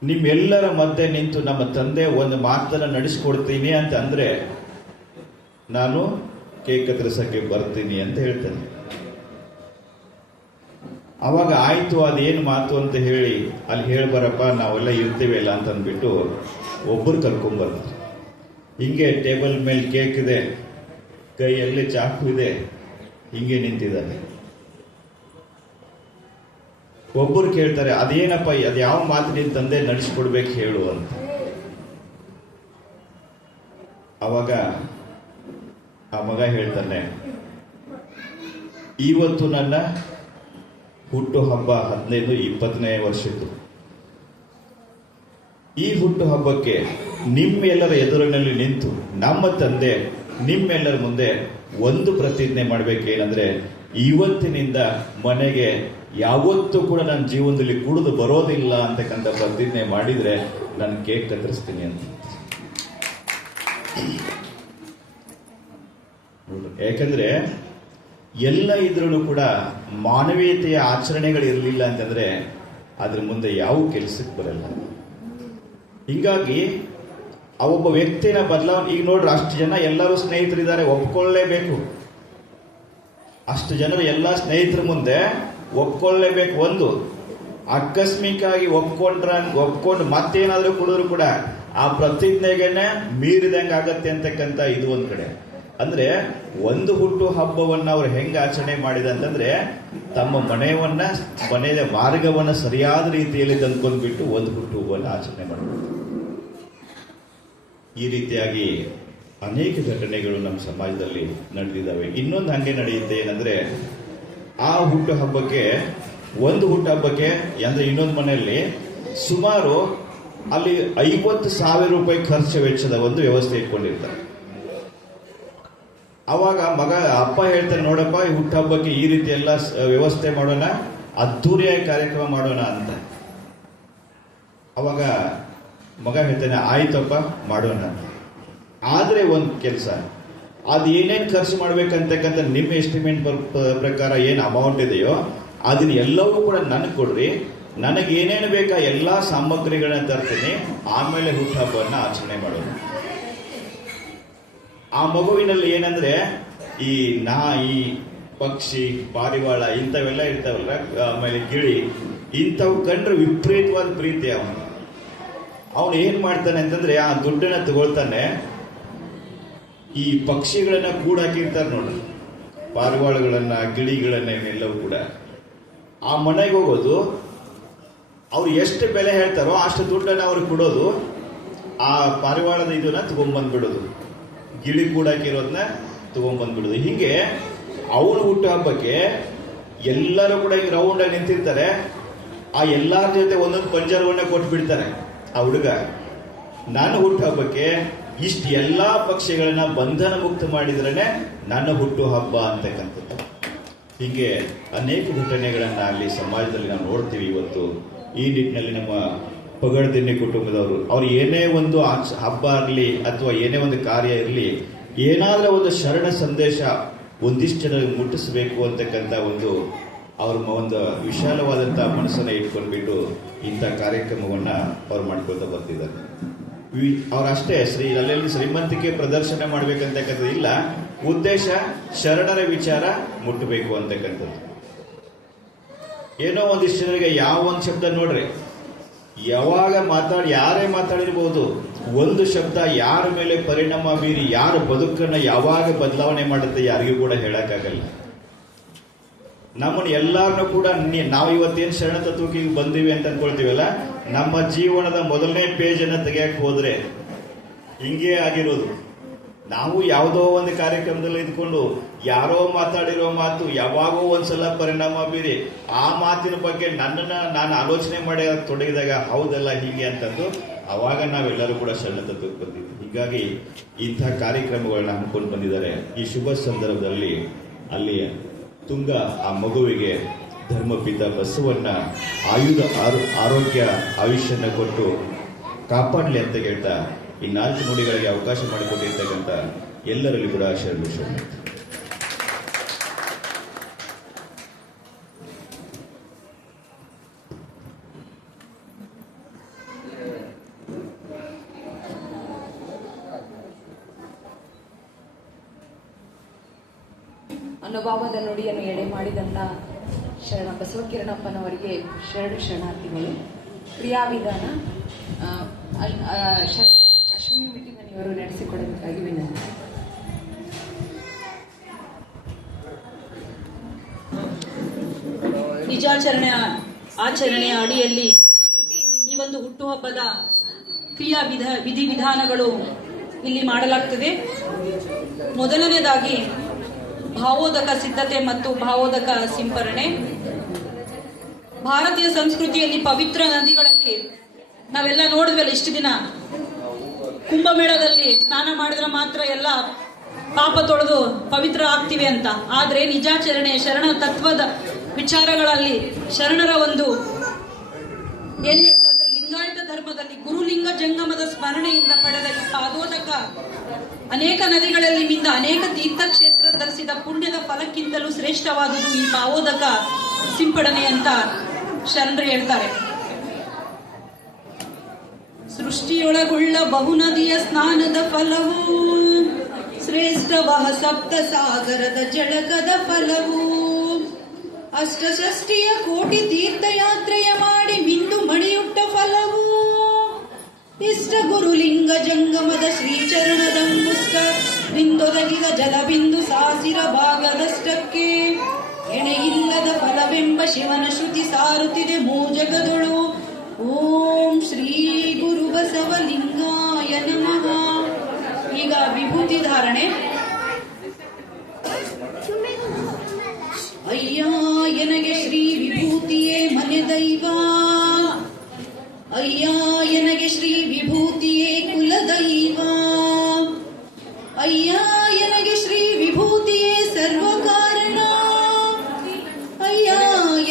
ನಿಮ್ಮೆಲ್ಲರ ಮಧ್ಯೆ ನಿಂತು ನಮ್ಮ ತಂದೆ ಒಂದು ಮಾತನ್ನ ನಡೆಸ್ಕೊಡ್ತೀನಿ ಅಂತ ಅಂದ್ರೆ ನಾನು ಕೇಕ್ ಕತ್ತರಿಸಕ್ಕೆ ಬರ್ತೀನಿ ಅಂತ ಹೇಳ್ತಾನೆ. ಅವಾಗ ಆಯ್ತು, ಅದೇನು ಮಾತು ಅಂತ ಹೇಳಿ ಅಲ್ಲಿ ಹೇಳ್ಬರಪ್ಪ, ನಾವೆಲ್ಲ ಇರ್ತೀವಿ ಇಲ್ಲ ಅಂತ ಅಂದ್ಬಿಟ್ಟು ಒಬ್ಬರು ಕರ್ಕೊಂಡ್ಬರ್ತಾರೆ. ಹಿಂಗೆ ಟೇಬಲ್ ಮೇಲೆ ಕೇಕ್ ಇದೆ, ಕೈಯಲ್ಲಿ ಚಾಕು ಇದೆ, ಹಿಂಗೆ ನಿಂತಿದ್ದಾರೆ. ಒಬ್ಬರು ಕೇಳ್ತಾರೆ, ಅದೇನಪ್ಪ, ಅದು ಯಾವ ಮಾತು ನಿನ್ ತಂದೆ ನಡೆಸ್ಕೊಡ್ಬೇಕು ಹೇಳು ಅಂತ. ಅವಾಗ ಆ ಮಗ ಹೇಳ್ತಾನೆ, ಇವತ್ತು ನನ್ನ ಹುಟ್ಟು ಹಬ್ಬ 15-20ನೇ ವರ್ಷದ್ದು. ಈ ಹುಟ್ಟು ಹಬ್ಬಕ್ಕೆ ನಿಮ್ಮೆಲ್ಲರ ಎದುರಿನಲ್ಲಿ ನಿಂತು ನಮ್ಮ ತಂದೆ ನಿಮ್ಮೆಲ್ಲರ ಮುಂದೆ ಒಂದು ಪ್ರತಿಜ್ಞೆ ಮಾಡಬೇಕೇನಂದ್ರೆ, ಇವತ್ತಿನಿಂದ ಮನೆಗೆ ಯಾವತ್ತೂ ಕೂಡ ನನ್ನ ಜೀವನದಲ್ಲಿ ಕುಡಿದು ಬರೋದಿಲ್ಲ ಅಂತಕ್ಕಂಥ ಪ್ರತಿಜ್ಞೆ ಮಾಡಿದ್ರೆ ನಾನು ಕೇಕ್ ಕತ್ತರಿಸ್ತೀನಿ ಅಂತ. ಯಾಕಂದ್ರೆ ಎಲ್ಲ ಇದ್ರೂ ಕೂಡ ಮಾನವೀಯತೆಯ ಆಚರಣೆಗಳು ಇರಲಿಲ್ಲ ಅಂತಂದ್ರೆ ಅದ್ರ ಮುಂದೆ ಯಾವ ಕೆಲಸಕ್ಕೆ ಬರಲ್ಲ. ಹಿಂಗಾಗಿ ಆ ಒಬ್ಬ ವ್ಯಕ್ತಿನ ಬದಲಾವಣೆ, ಈಗ ನೋಡ್ರಿ, ಅಷ್ಟು ಜನ ಎಲ್ಲರೂ ಸ್ನೇಹಿತರಿದ್ದಾರೆ, ಒಪ್ಕೊಳ್ಳೇಬೇಕು. ಅಷ್ಟು ಜನರು ಎಲ್ಲ ಸ್ನೇಹಿತರ ಮುಂದೆ ಒಪ್ಕೊಳ್ಳೇಬೇಕು. ಒಂದು ಆಕಸ್ಮಿಕವಾಗಿ ಒಪ್ಕೊಂಡು ಮತ್ತೇನಾದ್ರೂ ಕುಡಿದ್ರು ಕೂಡ ಆ ಪ್ರತಿಜ್ಞೆಗೆ ಮೀರಿದಂಗೆ ಆಗತ್ತೆ ಅಂತಕ್ಕಂಥ ಇದು ಒಂದ್ ಕಡೆ. ಅಂದ್ರೆ ಒಂದು ಹುಟ್ಟು ಹಬ್ಬವನ್ನ ಅವ್ರು ಹೆಂಗ ಆಚರಣೆ ಮಾಡಿದ ಅಂತಂದ್ರೆ ತಮ್ಮ ಮನೆಯ ಮಾರ್ಗವನ್ನ ಸರಿಯಾದ ರೀತಿಯಲ್ಲಿ ತಂದ್ಕೊಂಡ್ಬಿಟ್ಟು ಒಂದು ಹುಟ್ಟು ಹಬ್ಬವನ್ನ ಆಚರಣೆ ಮಾಡಬಹುದು. ಈ ರೀತಿಯಾಗಿ ಅನೇಕ ಘಟನೆಗಳು ನಮ್ಮ ಸಮಾಜದಲ್ಲಿ ನಡೆದಿದ್ದಾವೆ. ಇನ್ನೊಂದು ಹಂಗೆ ನಡೆಯುತ್ತೆ ಏನಂದ್ರೆ, ಆ ಹುಟ್ಟು ಹಬ್ಬಕ್ಕೆ ಅಂದ್ರೆ ಇನ್ನೊಂದು ಮನೆಯಲ್ಲಿ ಸುಮಾರು ಅಲ್ಲಿ 50,000 ರೂಪಾಯಿ ಖರ್ಚು ವೆಚ್ಚದ ಒಂದು ವ್ಯವಸ್ಥೆ ಇಟ್ಕೊಂಡಿರ್ತಾರೆ. ಅವಾಗ ಅಪ್ಪ ಹೇಳ್ತಾರೆ, ನೋಡಪ್ಪ, ಈ ಹುಟ್ಟುಹಬ್ಬಕ್ಕೆ ಈ ರೀತಿ ಎಲ್ಲ ವ್ಯವಸ್ಥೆ ಮಾಡೋಣ, ಅದ್ದೂರಿಯಾಗಿ ಕಾರ್ಯಕ್ರಮ ಮಾಡೋಣ ಅಂತ. ಅವಾಗ ಮಗ ಹೇಳ್ತಾನೆ, ಆಯ್ತಪ್ಪ ಮಾಡೋಣ. ಆದ್ರೆ ಒಂದು ಕೆಲಸ, ಅದು ಏನೇನು ಖರ್ಚು ಮಾಡ್ಬೇಕಂತಕ್ಕಂಥ ನಿಮ್ಮ ಎಸ್ಟಿಮೇಟ್ ಪ್ರಕಾರ ಏನು ಅಮೌಂಟ್ ಇದೆಯೋ ಅದನ್ನ ಎಲ್ಲವೂ ಕೂಡ ನನಗೆ ಕೊಡ್ರಿ, ನನಗೆ ಏನೇನು ಬೇಕಾ ಎಲ್ಲಾ ಸಾಮಗ್ರಿಗಳನ್ನ ತರ್ತೀನಿ, ಆಮೇಲೆ ಹುಟ್ಟುಹಬ್ಬವನ್ನ ಆಚರಣೆ ಮಾಡೋಣ. ಆ ಮಗುವಿನಲ್ಲಿ ಏನಂದ್ರೆ ಈ ನಾಯಿ, ಪಕ್ಷಿ, ಪಾರಿವಾಳ ಇಂಥವೆಲ್ಲ ಇರ್ತಾವಲ್ಲ, ಆಮೇಲೆ ಗಿಳಿ, ಇಂಥವು ಕಂಡ್ರೆ ವಿಪರೀತವಾದ ಪ್ರೀತಿ ಅವನು ಏನ್ ಮಾಡ್ತಾನೆ ಅಂತಂದ್ರೆ ಆ ದುಡ್ಡನ್ನ ತಗೊಳ್ತಾನೆ, ಈ ಪಕ್ಷಿಗಳನ್ನ ಕೂಡಾಕಿರ್ತಾರೆ ನೋಡ್ರಿ, ಪಾರಿವಾಳಗಳನ್ನ, ಗಿಳಿಗಳನ್ನ, ಇವನ್ನೆಲ್ಲವೂ ಕೂಡ ಆ ಮನೆಗೆ ಹೋಗೋದು, ಅವ್ರು ಎಷ್ಟು ಬೆಲೆ ಹೇಳ್ತಾರೋ ಅಷ್ಟು ದುಡ್ಡನ್ನ ಅವ್ರಿಗೆ ಕೊಡೋದು, ಆ ಪಾರಿವಾಳದ ಇದನ್ನ ತಗೊಂಡ್ಬಂದ್ಬಿಡೋದು, ಗಿಳಿ ಕೂಡಾಕಿರೋದನ್ನ ತಗೊಂಡ್ಬಂದ್ಬಿಡೋದು. ಹೀಗೆ ಅವನು ಹುಟ್ಟು ಹಬ್ಬಕ್ಕೆ ಎಲ್ಲರೂ ಕೂಡ ಈಗ ರೌಂಡ್ ಆಗಿ ನಿಂತಿರ್ತಾರೆ. ಆ ಎಲ್ಲಾರ ಜೊತೆ ಒಂದೊಂದು ಪಂಜರವನ್ನ ಕೊಟ್ಬಿಡ್ತಾರೆ ಆ ಹುಡುಗ. ನಾನು ಹುಟ್ಟು ಹಬ್ಬಕ್ಕೆ ಇಷ್ಟು ಎಲ್ಲಾ ಪಕ್ಷಿಗಳನ್ನ ಬಂಧನ ಮುಕ್ತ ಮಾಡಿದ್ರೇನೆ ನನ್ನ ಹುಟ್ಟು ಹಬ್ಬ ಅಂತಕ್ಕಂಥದ್ದು. ಹೀಗೆ ಅನೇಕ ಘಟನೆಗಳನ್ನ ಅಲ್ಲಿ ಸಮಾಜದಲ್ಲಿ ನಾವು ನೋಡ್ತೀವಿ ಇವತ್ತು. ಈ ನಿಟ್ಟಿನಲ್ಲಿ ನಮ್ಮ ಪಗಡ್ದಿನ್ನಿ ಕುಟುಂಬದವರು, ಅವ್ರು ಏನೇ ಒಂದು ಹಬ್ಬ ಆಗಲಿ ಅಥವಾ ಏನೇ ಒಂದು ಕಾರ್ಯ ಇರಲಿ, ಏನಾದ್ರೂ ಒಂದು ಶರಣ ಸಂದೇಶ ಒಂದಿಷ್ಟು ಜನರಿಗೆ ಮುಟ್ಟಿಸಬೇಕು ಅಂತಕ್ಕಂಥ ಅವ್ರ ಒಂದು ವಿಶಾಲವಾದಂತಹ ಮನಸ್ಸನ್ನ ಇಟ್ಕೊಂಡ್ಬಿಟ್ಟು ಇಂಥ ಕಾರ್ಯಕ್ರಮವನ್ನ ಅವ್ರು ಮಾಡ್ಕೊಳ್ತಾ ಬರ್ತಿದ್ದಾರೆ. ಅವರಷ್ಟೇ ಅಲ್ಲೆಲ್ಲಿ ಶ್ರೀಮಂತಿಕೆ ಪ್ರದರ್ಶನ ಮಾಡ್ಬೇಕಂತಕ್ಕಂಥದ್ದು ಇಲ್ಲ, ಉದ್ದೇಶ ಶರಣರ ವಿಚಾರ ಮುಟ್ಟಬೇಕು ಅಂತಕ್ಕಂಥದ್ದು. ಏನೋ ಒಂದಿಷ್ಟು ಜನರಿಗೆ ಯಾವ ಒಂದು ಶಬ್ದ ನೋಡ್ರಿ, ಯಾವಾಗ ಯಾರೇ ಮಾತಾಡಿರ್ಬೋದು, ಒಂದು ಶಬ್ದ ಯಾರ ಮೇಲೆ ಪರಿಣಾಮ ಬೀರಿ ಯಾರ ಬದುಕನ್ನ ಯಾವಾಗ ಬದಲಾವಣೆ ಮಾಡುತ್ತೆ ಯಾರಿಗೂ ಕೂಡ ಹೇಳಕ್ಕಾಗಲ್ಲ. ನಮ್ಮನ್ನು ಎಲ್ಲಾರನ್ನೂ ಕೂಡ ನಾವು ಇವತ್ತೇನು ಶರಣ ತತ್ವಕ್ಕೆ ಬಂದಿವಿ ಅಂತ ಅನ್ಕೊಳ್ತೀವಲ್ಲ, ನಮ್ಮ ಜೀವನದ ಮೊದಲನೇ ಪೇಜ್ ಅನ್ನ ತೆಗೆಯಕ್ ಹೋದ್ರೆ ಹಿಂಗೆ ಆಗಿರೋದು. ನಾವು ಯಾವುದೋ ಒಂದು ಕಾರ್ಯಕ್ರಮದಲ್ಲಿ ಇದ್ಕೊಂಡು ಯಾರೋ ಮಾತಾಡಿರೋ ಮಾತು ಯಾವಾಗೋ ಒಂದ್ಸಲ ಪರಿಣಾಮ ಬೀರಿ ಆ ಮಾತಿನ ಬಗ್ಗೆ ನಾನು ಆಲೋಚನೆ ಮಾಡಿ ತೊಡಗಿದಾಗ ಹೌದಲ್ಲ ಹೀಗೆ ಅಂತಂದು ಅವಾಗ ನಾವೆಲ್ಲರೂ ಕೂಡ ಶರಣ ತತ್ವಕ್ಕೆ ಬಂದಿದ್ವಿ. ಹೀಗಾಗಿ ಇಂಥ ಕಾರ್ಯಕ್ರಮಗಳನ್ನ ಹಮ್ಮಿಕೊಂಡು ಬಂದಿದ್ದಾರೆ. ಈ ಶುಭ ಸಂದರ್ಭದಲ್ಲಿ ಅಲ್ಲಿ ತುಂಗ ಆ ಮಗುವಿಗೆ ಧರ್ಮಪಿತ ಬಸವಣ್ಣ ಆರೋಗ್ಯ ಆಯುಷ್ಯನ ಕೊಟ್ಟು ಕಾಪಾಡಲಿ ಅಂತ ಹೇಳ್ತಾ ಈ 4 ನುಡಿಗಳಿಗೆ ಅವಕಾಶ ಮಾಡಿಕೊಟ್ಟಿರ್ತಕ್ಕಂಥ ಎಲ್ಲರಲ್ಲಿ ಕೂಡ ಶರಣು ಶರಣ. ಅನುಭವದ ನುಡಿಯನ್ನು ಎಡೆ ಮಾಡಿದಂತ ಶರಣ ಬಸವಕಿರಣಪ್ಪನವರಿಗೆ ಶರಣಾರ್ಥಿಗಳು. ಕ್ರಿಯಾವಿಧಾನ ಅಶ್ವಿನಿ ಮಿಟ್ಟಿಮನಿಯವರು ನಡೆಸಿಕೊಡಬೇಕಾಗಿ ವಿನಂತಿ. ಆಚರಣೆಯ ಅಡಿಯಲ್ಲಿ ಈ ಒಂದು ಹುಟ್ಟುಹಬ್ಬದ ವಿಧಿವಿಧಾನಗಳು ಇಲ್ಲಿ ಮಾಡಲಾಗ್ತದೆ. ಮೊದಲನೇದಾಗಿ ಭಾವೋದಕ ಸಿದ್ಧತೆ ಮತ್ತು ಭಾವೋದಕ ಸಿಂಪರಣೆ. ಭಾರತೀಯ ಸಂಸ್ಕೃತಿಯಲ್ಲಿ ಪವಿತ್ರ ನದಿಗಳಲ್ಲಿ ನಾವೆಲ್ಲ ನೋಡಿದ್ವಲ್ಲ ಇಷ್ಟು ದಿನ, ಕುಂಭಮೇಳದಲ್ಲಿ ಸ್ನಾನ ಮಾಡಿದ್ರೆ ಮಾತ್ರ ಎಲ್ಲ ಪಾಪ ತೊಳೆದು ಪವಿತ್ರ ಆಗ್ತಿವೆ ಅಂತ. ಆದ್ರೆ ನಿಜಾಚರಣೆ ಶರಣ ತತ್ವದ ವಿಚಾರಗಳಲ್ಲಿ ಶರಣರ ಒಂದು ಏನು ಹೇಳ್ತಾರೆ, ಲಿಂಗಾಯತ ಧರ್ಮದಲ್ಲಿ ಗುರುಲಿಂಗ ಜಂಗಮದ ಸ್ಮರಣೆಯಿಂದ ಪಡೆದ ಈ ಪಾದೋದಕ ಅನೇಕ ನದಿಗಳಲ್ಲಿ ಮಿಂದ ಅನೇಕ ತೀರ್ಥಕ್ಷೇತ್ರ ಧರಿಸಿದ ಪುಣ್ಯದ ಫಲಕ್ಕಿಂತಲೂ ಶ್ರೇಷ್ಠವಾದುದು ಈ ಪಾವೋದಕ ಸಿಂಪಡಣೆ ಅಂತ ಶರಣರು ಹೇಳ್ತಾರೆ. ಸೃಷ್ಟಿಯೊಳಗುಳ್ಳ ಬಹುನದಿಯ ಸ್ನಾನದ ಫಲವು ಶ್ರೇಷ್ಠವಹ ಸಪ್ತ ಸಾಗರದ ಜಳಕದ ಫಲವು ಅಷ್ಟಷಷ್ಟಿಯ ಕೋಟಿ ತೀರ್ಥಯಾತ್ರೆಯ ಮಾಡಿ ಮಿಂದು ಮಣಿಯುಟ್ಟ ಫಲವು ಇಷ್ಟ ಗುರುಲಿಂಗ ಜಂಗಮದ ಶ್ರೀಚರಣದಂಬುಷ್ಟ ಬಿಂದೊದಗಿದ ಜಲಬಿಂದು ಸಾಸಿರ ಭಾಗದಷ್ಟಕ್ಕೆ ಎಣೆಯಿಲ್ಲದ ಫಲವೆಂಬ ಶಿವನ ಶ್ರುತಿ ಸಾರುತ್ತಿದೆ ಮೂಜಗದೊಳು. ಓಂ ಶ್ರೀ ಗುರು ಬಸವಲಿಂಗಾಯ ನಮಃ. ಈಗ ವಿಭೂತಿ ಧಾರಣೆ. ಅಯ್ಯ ಎನಗೆ ಶ್ರೀ ವಿಭೂತಿಯೇ ಮನೆ ದೈವ, ಅಯ್ಯ ಎನಗೆ ಶ್ರೀ ವಿಭೂತಿಯೇ ಕುಲದೈವ, ಅಯ್ಯ ಎನಗೆ ಶ್ರೀ ವಿಭೂತಿಯೇ ಸರ್ವ ಕಾರಣ, ಅಯ್ಯ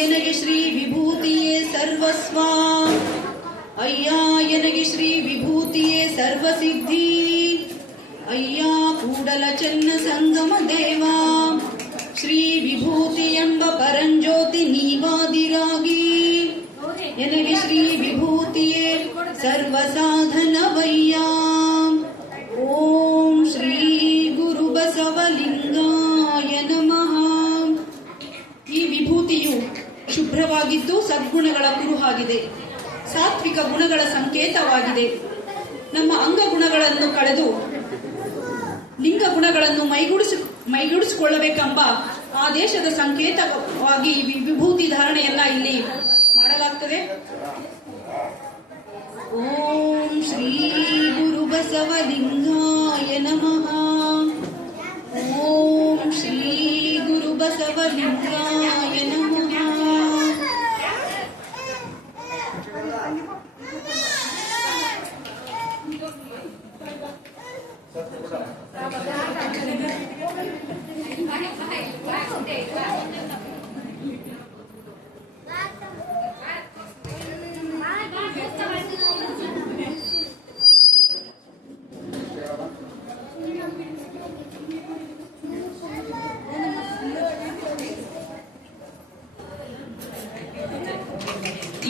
ಎನಗೆ ಶ್ರೀ ವಿಭೂತಿಯೇ ಸರ್ವಸ್ವ, ಅಯ್ಯ ಎನಗೆ ಶ್ರೀ ವಿಭೂತಿಯೇ ಸರ್ವಸಿದ್ಧಿ, ಅಯ್ಯ ಕೂಡಲ ಚೆನ್ನ ಸಂಗಮ ದೇವ ಶ್ರೀ ವಿಭೂತಿ ಎಂಬ ಪರಂಜ್ಯೋತಿ ನೀವಾದಿರಾಗಿ ಎನಗೆ ಶ್ರೀ ವಿಭೂತಿಯೇ ಸರ್ವ ಸಾಧನವಯ್ಯ. ಓಂ ಶ್ರೀ ಗುರು ಬಸವಲಿಂಗಾಯ ನಮಃ. ಈ ವಿಭೂತಿಯು ಶುಭ್ರವಾಗಿದ್ದು ಸದ್ಗುಣಗಳ ಕುರುಹಾಗಿದೆ, ಸಾತ್ವಿಕ ಗುಣಗಳ ಸಂಕೇತವಾಗಿದೆ. ನಮ್ಮ ಅಂಗಗುಣಗಳನ್ನು ಕಳೆದು ಲಿಂಗ ಗುಣಗಳನ್ನು ಮೈಗೂಡಿಸಿಕೊಳ್ಳಬೇಕೆಂಬ ಆದೇಶದ ಸಂಕೇತವಾಗಿ ವಿಭೂತಿ ಧಾರಣೆಯನ್ನ ಇಲ್ಲಿ ಮಾಡಲಾಗ್ತದೆ. ಓಂ ಶ್ರೀ ಗುರು ಬಸವಲಿಂಗಾಯ ನಮಃ. ಓಂ ಶ್ರೀ ಗುರು ಬಸವಲಿಂಗಾಯ ನಮಃ.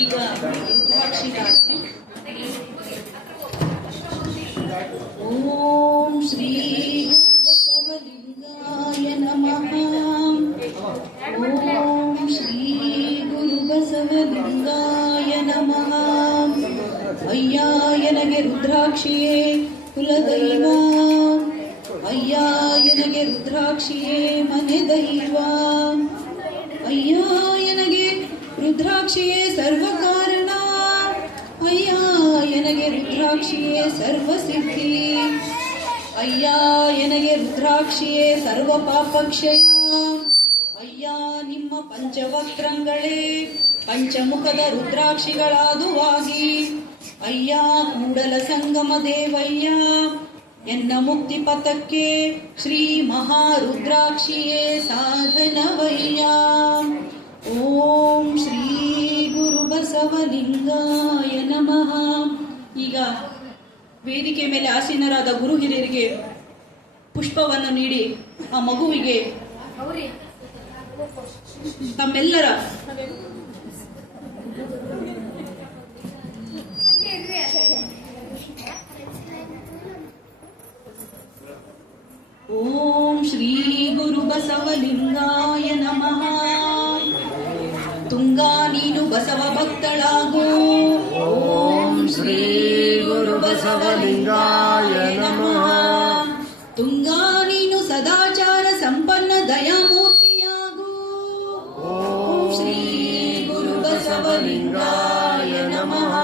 ಈಗ ರುದ್ರಾಕ್ಷಿಧಾರಣೆ. ಓಂ ಶ್ರೀ ಬಸವಲಿಂಗಾಯ ನಮಃ. ಓಂ ಶ್ರೀ ಗುರು ಬಸವಲಿಂಗಾಯ ನಮಃ. ಅಯ್ಯ ಎನಗೆ ರುದ್ರಾಕ್ಷಿಯೇ ಕುಲದೈವ, ಅಯ್ಯ ಎನಗೆ ರುದ್ರಾಕ್ಷಿಯೇ ಮನೆ ದೈವ, ಅಯ್ಯ ಎನಗೆ ರುದ್ರಾಕ್ಷಿಯೇ ಸರ್ವ ಕಾರಣ, ಅಯ್ಯ ಎನಗೆ ರುದ್ರಾಕ್ಷಿಯೇ ಸರ್ವಸಿದ್ಧಿ, ಅಯ್ಯ ಎನಗೆ ರುದ್ರಾಕ್ಷಿಯೇ ಸರ್ವ ಪಾಪಕ್ಷಯ, ಅಯ್ಯ ನಿಮ್ಮ ಪಂಚವಕ್ರಂಗಳೇ ಪಂಚಮುಖದ ರುದ್ರಾಕ್ಷಿಗಳಾದುವಾಗಿ, ಅಯ್ಯ ಕೂಡಲ ಸಂಗಮ ದೇವಯ್ಯ ಎನ್ನ ಮುಕ್ತಿ ಪಥಕ್ಕೆ ಶ್ರೀ ಮಹಾರುದ್ರಾಕ್ಷಿಯೇ ಸಾಧನವಯ್ಯ. ಓಂ ಶ್ರೀ ಗುರು ಬಸವಲಿಂಗಾಯ ನಮಃ. ಈಗ ವೇದಿಕೆ ಮೇಲೆ ಆಸೀನರಾದ ಗುರು ಹಿರಿಯರಿಗೆ ಪುಷ್ಪವನ್ನು ನೀಡಿ ಆ ಮಗುವಿಗೆ ತಮ್ಮೆಲ್ಲರ ಓಂ ಶ್ರೀ ಗುರು ಬಸವಲಿಂಗಾಯ ನಮಃ. ತುಂಗಾ ನೀನು ಬಸವ ಭಕ್ತಳಾಗೋ. ಓಂ ಶ್ರೀ ಗುರು ಬಸವಲಿಂಗಾಯ ನಮಃ. ತುಂಗಾ ನೀನು ಸದಾಚಾರ ಸಂಪನ್ನ ದಯಾಮೂರ್ತಿಯಾಗೋ. ಓಂ ಶ್ರೀ ಗುರು ಬಸವಲಿಂಗಾಯ ನಮಃ.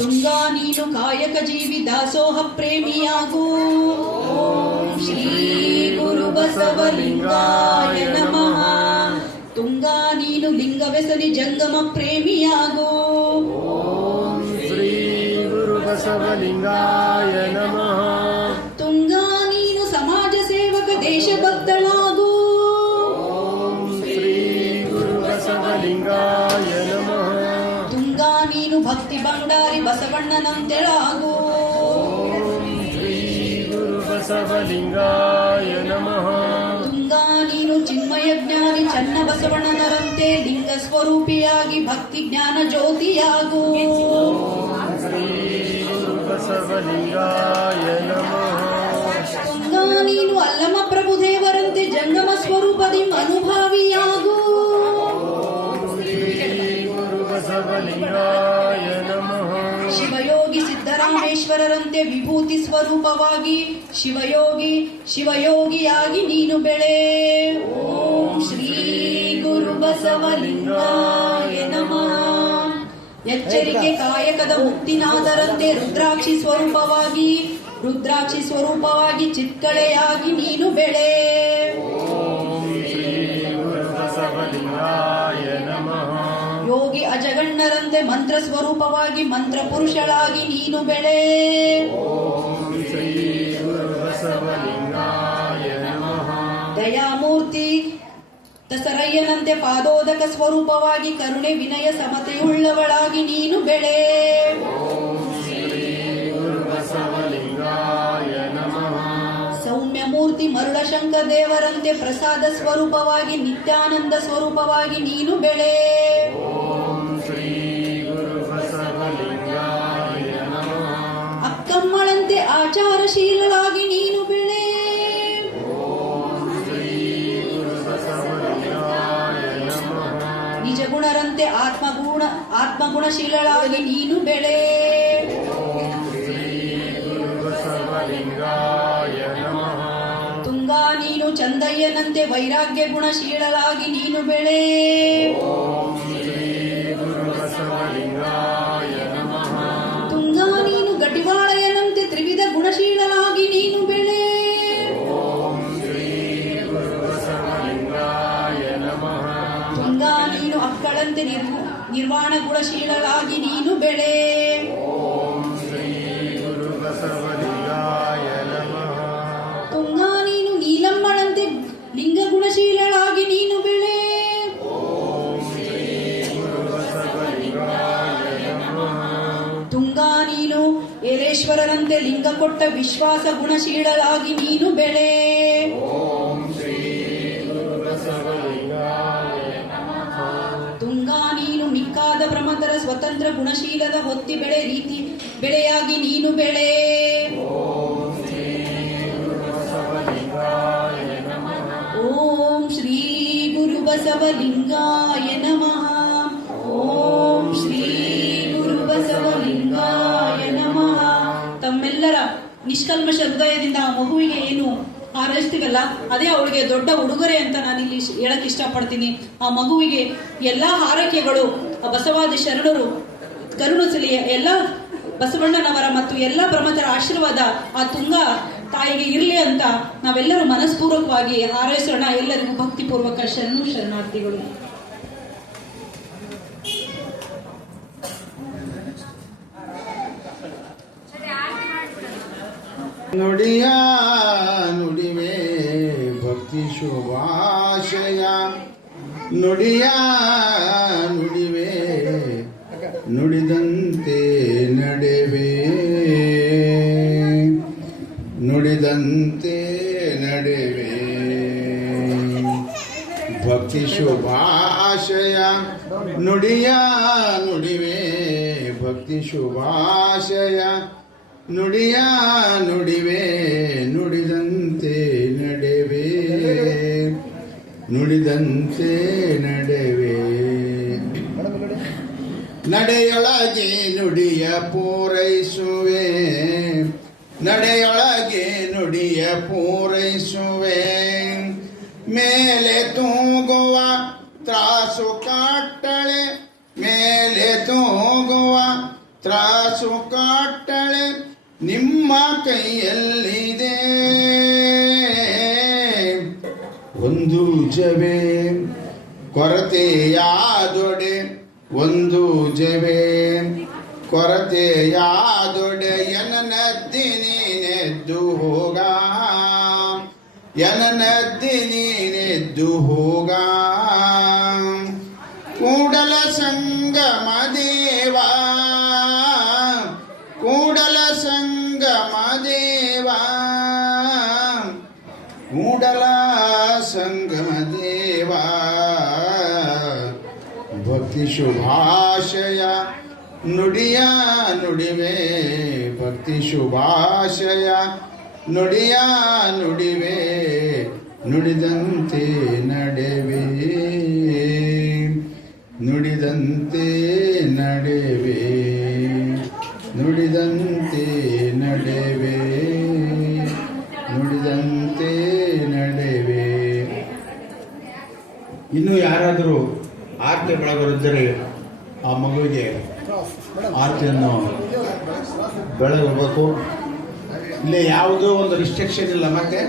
ತುಂಗಾ ನೀನು ಕಾಯಕ ಜೀವಿ ದಾಸೋಹ ಪ್ರೇಮಿಯಾಗೋ. ಓಂ ಶ್ರೀ ಗುರು ಬಸವಲಿಂಗಾಯ ನಮಃ. ತುಂಗಾ ನೀನು ಲಿಂಗವೆಸಲಿ ಜಂಗಮ ಪ್ರೇಮಿಯಾಗೋ. ಓಂ ಶ್ರೀ ಗುರು ಬಸವಲಿಂಗಾಯ ನಮಃ. ತುಂಗಾ ನೀನು ಸಮಾಜ ಸೇವಕ ದೇಶಭಕ್ತಳಾಗೋ. ಓಂ ಶ್ರೀ ಗುರು ಬಸವಣ್ಣನಂತೆಳಾಗು. ಶ್ರೀ ಗುರು ಬಸವಲಿಂಗಾಯ ನಮಃ. ತುಂಗಾ ನೀನು ಚಿನ್ಮಯ ಜ್ಞಾನಿ ಚನ್ನ ಬಸವಣ್ಣನರಂತೆ ಲಿಂಗ ಸ್ವರೂಪಿಯಾಗಿ ಭಕ್ತಿ ಜ್ಞಾನ ಜ್ಯೋತಿಯಾಗು. ಶ್ರೀ ಗುರು ಬಸವಲಿಂಗಾಯ ನಮಃ. ತುಂಗಾ ನೀನು ಅಲ್ಲಮ ಪ್ರಭುದೇವರಂತೆ ಜಂಗಮ ಸ್ವರೂಪದಿ ಅನುಭಾವಿಯಾಗು. ಗುರು ಬಸವಲಿಂಗಾಯ ನಮಃ. ಶಿವಯೋಗಿ ಸಿದ್ದರಾಮೇಶ್ವರರಂತೆ ವಿಭೂತಿ ಸ್ವರೂಪವಾಗಿ ಶಿವಯೋಗಿಯಾಗಿ ನೀನು ಬೆಳೆ. ಓಂ ಶ್ರೀ ಗುರು ಬಸವಲಿಂಗಾಯ ನಮಃ. ಎಚ್ಚರಿಕೆ ಕಾಯಕದ ಮುಕ್ತಿನಾದರಂತೆ ರುದ್ರಾಕ್ಷಿ ಸ್ವರೂಪವಾಗಿ ಚಿತ್ಕಳೆಯಾಗಿ ನೀನು ಬೆಳೆ. ಶ್ರೀ ಗುರು ಬಸವಲಿಂಗಾಯ ನಮಃ. ಯೋಗಿ ಅಜಗಣ್ಣರಂತೆ ಮಂತ್ರ ಸ್ವರೂಪವಾಗಿ ಮಂತ್ರ ಪುರುಷಳಾಗಿ ನೀನು ಬೆಳೆ. ಶ್ರೀ ಗುರು ಬಸವಲಿಂಗಾಯ ನಮಃ. ದಯಾಮೂರ್ತಿ ದಸರಯ್ಯನಂತೆ ಪಾದೋದಕ ಸ್ವರೂಪವಾಗಿ ಕರುಣೆ ವಿನಯ ಸಮತೆಯುಳ್ಳವಳಾಗಿ ನೀನು ಬೆಳೆ. ಶ್ರೀ ಗುರು ಬಸವಲಿಂಗಾಯ ನಮಃ. ಸೌಮ್ಯ ಮೂರ್ತಿ ಮರುಳಶಂಕ ದೇವರಂತೆ ಪ್ರಸಾದ ಸ್ವರೂಪವಾಗಿ ನಿತ್ಯಾನಂದ ಸ್ವರೂಪವಾಗಿ ನೀನು ಬೆಳೆ. ಶ್ರೀ ಗುರು ಬಸವಲಿಂಗಾಯ ನಮಃ. ಅಕ್ಕಮ್ಮಳಂತೆ ಆಚಾರಶೀಲಳಾಗಿ ನೀನು ಬೆಳೆ. ಶ್ರೀ ಗುರು ಬಸವಲಿಂಗಾಯ ನಮಃ. ನಿಜ ಗುಣರಂತೆ ಆತ್ಮಗುಣಶೀಲಳಾಗಿ ನೀನು ಬೆಳೆ. ಶ್ರೀ ಗುರು ಬಸವಲಿಂಗಾಯ ನಮಃ. ತುಂಗಾ ನೀನು ಚಂದಯ್ಯನಂತೆ ವೈರಾಗ್ಯ ಗುಣಶೀಲಳಾಗಿ ನೀನು ಬೆಳೆ. ಶ್ರೀ ಗುರು ಬಸವಲಿಂಗಾಯ ನಮಃ. ತುಂಗಾ ನೀನು ಗಟಿವಾಳಯನಂತೆ ತ್ರಿವಿಧ ಗುಣಶೀಲಳಾಗಿ ನೀನು ಬೆಳೆ. ಶ್ರೀ ಗುರು ಬಸವಲಿಂಗಾಯ ನಮಃ. ತುಂಗಾ ನೀನು ಅಕ್ಕಳಂತೆ ನಿರ್ವಾಣ ಗುಣಶೀಲಳಾಗಿ ನೀನು ಬೆಳೆ. ಶ್ರೀ ಗುರು ಬಸವಲಿಂಗಾಯ ನಮಃ. ತುಂಗಾ ನೀನು ನೀಲಮ್ಮಳಂತೆ ಲಿಂಗ ಗುಣಶೀಲಳಾಗಿ ನೀನು ಬೆಳೆ. ಶ್ರೀ ಗುರು ಬಸವಲಿಂಗಾಯ ನಮಃ. ತುಂಗಾ ನೀನು ಏರೇಶ್ವರರಂತೆ ಲಿಂಗ ಕೊಟ್ಟ ವಿಶ್ವಾಸ ಗುಣಶೀಲಳಾಗಿ ನೀನು ಬೆಳೆ. ಶ್ರೀ ಗುರು ಬಸವಲಿಂಗಾಯ ನಮಃ. ತುಂಗಾ ನೀನು ಮಿಕ್ಕಾದ ಪ್ರಮತರ ಸ್ವತಂತ್ರ ಗುಣಶೀಲದ ಹೊತ್ತಿ ಬೆಳೆಯಾಗಿ ನೀನು ಬೆಳೆ. ಶ್ರೀ ಗುರು ಬಸವಲಿಂಗಾಯ ನಮಃ. ಓಂ ಶ್ರೀ ಗುರು ಬಸವಲಿಂಗಾಯ ನಮಃ. ಓಂ ಶ್ರೀ ಗುರು ಬಸವಲಿಂಗಾಯ ನಮಃ. ತಮ್ಮೆಲ್ಲರ ನಿಷ್ಕಲ್ಮಶ ಹೃದಯದಿಂದ ಆ ಮಗುವಿಗೆ ಏನು ಹಾರೈಸ್ತೀವಲ್ಲ ಅದೇ ಅವಳಿಗೆ ದೊಡ್ಡ ಉಡುಗೊರೆ ಅಂತ ನಾನಿಲ್ಲಿ ಹೇಳಕ್ ಇಷ್ಟಪಡ್ತೀನಿ. ಆ ಮಗುವಿಗೆ ಎಲ್ಲಾ ಹಾರೈಕೆಗಳು ಆ ಬಸವಾದಿ ಶರಣರು ಕರುಣಿಸಲಿ. ಎಲ್ಲ ಬಸವಣ್ಣನವರ ಮತ್ತು ಎಲ್ಲ ಪ್ರಮಥರ ಆಶೀರ್ವಾದ ಆ ತುಂಗಾ ತಾಯಿಗೆ ಇರಲಿ ಅಂತ ನಾವೆಲ್ಲರೂ ಮನಸ್ಪೂರ್ವಕವಾಗಿ ಹಾರೈಸೋಣ. ಎಲ್ಲರಿಗೂ ಭಕ್ತಿಪೂರ್ವಕ ಶರಣಾರ್ಥಿಗಳು. ನುಡಿಯ ನುಡಿವೆ ಭಕ್ತಿ ಶುಭಾಶಯ. ನುಡಿಯ ನುಡಿವೆ ನುಡಿದಂತೆ ನಡೆವೆ. ನುಡಿದಂತೆ ನಡೆವೆ ಭಕ್ತಿ ಶುಭಾಶಯ. ನುಡಿಯ ನುಡಿವೆ ಭಕ್ತಿ ಶುಭಾಶಯ. ನುಡಿಯ ನುಡಿವೆ ನುಡಿದಂತೆ ನಡೆವೆ. ನುಡಿದಂತೆ ನಡೆವೆ. ನಡೆಯೊಳಗೆ ನುಡಿಯ ಪೂರೈಸುವೆ. ನಡೆಯೊಳಗೆ ನುಡಿಯ ಪೂರೈಸುವೆ. ಮೇಲೆ ತೂಗುವ ತ್ರಾಸು ಕಾಟ್ಟಳೆ. ಮೇಲೆ ತೂಗುವ ತ್ರಾಸು ಕಾಟ್ಟಳೆ ನಿಮ್ಮ ಕೈಯಲ್ಲಿದೆ. ಒಂದು ಜವೆ ಕೊರತೆಯಾದೊಡೆ. ಒಂದು ಜವೆ ಕೊರತೆಯಾದೊಡೆ ಎನನದ್ದಿ ನೀನೆದ್ದು ಹೋಗ. ಎನನದ್ದಿ ನೀನೆದ್ದು ಹೋಗ. ಕೂಡಲ ಸಂಗಮ ದೇವ ಭಕ್ತಿ ಶುಭಾಶಯ ನುಡಿಯ ನುಡಿವೆ ಭಕ್ತಿ ಶುಭಾಶಯ ನುಡಿಯ ನುಡಿವೆ ನುಡಿದಂತೆ ನಡೆವೆ ನುಡಿದಂತೆ ನಡೆವೆ ನುಡಿದಂತೆ ನಡೆವೆ ನುಡಿದಂತೆ ನಡೆವೆ. ಇನ್ನು ಯಾರಾದರೂ ಆರತಿ ಬೆಳಗರಿದ್ದರೆ ಆ ಮಗುವಿಗೆ ಆರತಿಯನ್ನು ಬೆಳಗಬೇಕು. ಇಲ್ಲಿ ಯಾವುದೋ ಒಂದು ರಿಸ್ಟ್ರಿಕ್ಷನ್ ಇಲ್ಲ, ಮತ್ತೆ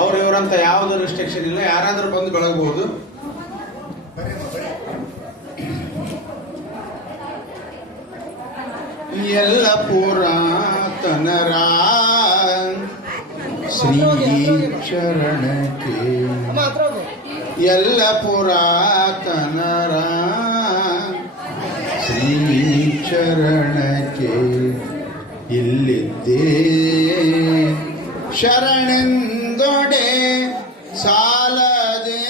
ಅವರಿವರಂತ ಯಾವುದೋ ರಿಸ್ಟ್ರಿಕ್ಷನ್ ಇಲ್ಲ, ಯಾರಾದರೂ ಬಂದು ಬೆಳಗಬಹುದು. ಎಲ್ಲ ಪುರಾತನರ ಶ್ರೀ ಚರಣಕ್ಕೆ ಎಲ್ಲ ಪುರಾತನರ ಶ್ರೀ ಚರಣಕ್ಕೆ ಇಲ್ಲಿದ್ದೇ ಶರಣೆಂದೊಡೆ ಸಾಲದೆ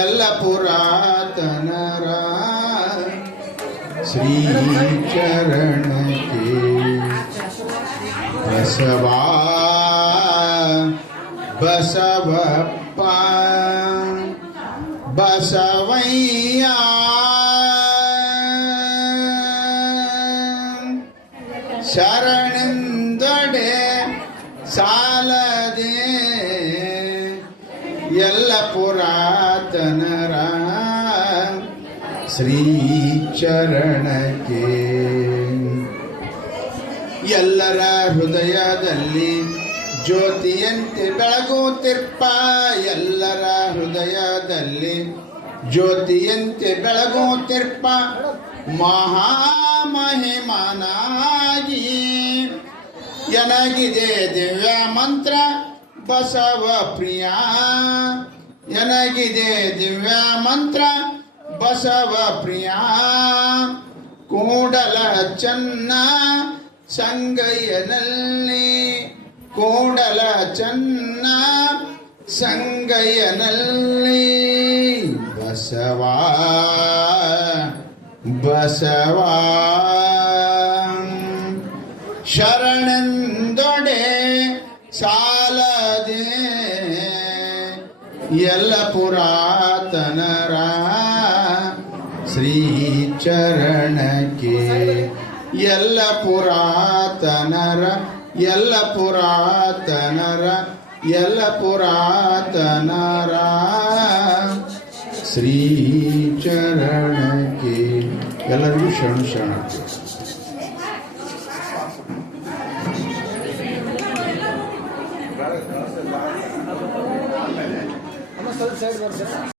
ಎಲ್ಲ ಪುರಾತನರ ಶ್ರೀ ಚರಣಕ್ಕೆ ಬಸವಾ ಬಸವಪ್ಪ ಬಸವಯ್ಯ ಶರಣೆಂದೊಡೆ ಸಾಲದೆ ಎಲ್ಲ ಪುರಾತನರ ಶ್ರೀ ಚರಣಕ್ಕೆ ಎಲ್ಲರ ಹೃದಯದಲ್ಲಿ ಜ್ಯೋತಿಯಂತೆ ಬೆಳಗುತ್ತಿರ್ಪ ಎಲ್ಲರ ಹೃದಯದಲ್ಲಿ ಜ್ಯೋತಿಯಂತೆ ಬೆಳಗುತ್ತಿರ್ಪ ಮಹಾಮಹಿಮನಾಗಿ ಎನಗಿದೆ ದಿವ್ಯ ಮಂತ್ರ ಬಸವ ಪ್ರಿಯ ಎನಗಿದೆ ದಿವ್ಯ ಮಂತ್ರ ಬಸವ ಪ್ರಿಯ ಕೂಡಲ ಚನ್ನ ಸಂಗಯ್ಯನಲ್ಲಿ ಕೂಡಲ ಚನ್ನ ಸಂಗಯ್ಯನಲ್ಲಿ ಬಸವಾ ಬಸವಾ ಶರಣೆಂದೊಡೆ ಸಾಲದೆ ಎಲ್ಲ ಪುರಾತನರ ಶ್ರೀ ಚರಣಕ್ಕೆ ಎಲ್ಲ ಪುರಾತನರ ಎಲ್ಲ ಪುರಾತನರ ಎಲ್ಲ ಪುರಾತನರ ಶ್ರೀ ಚರಣಕ್ಕೆ ಎಲ್ಲರಿಗೂ ಶರಣು ಶರಣಕ್ಕೆ.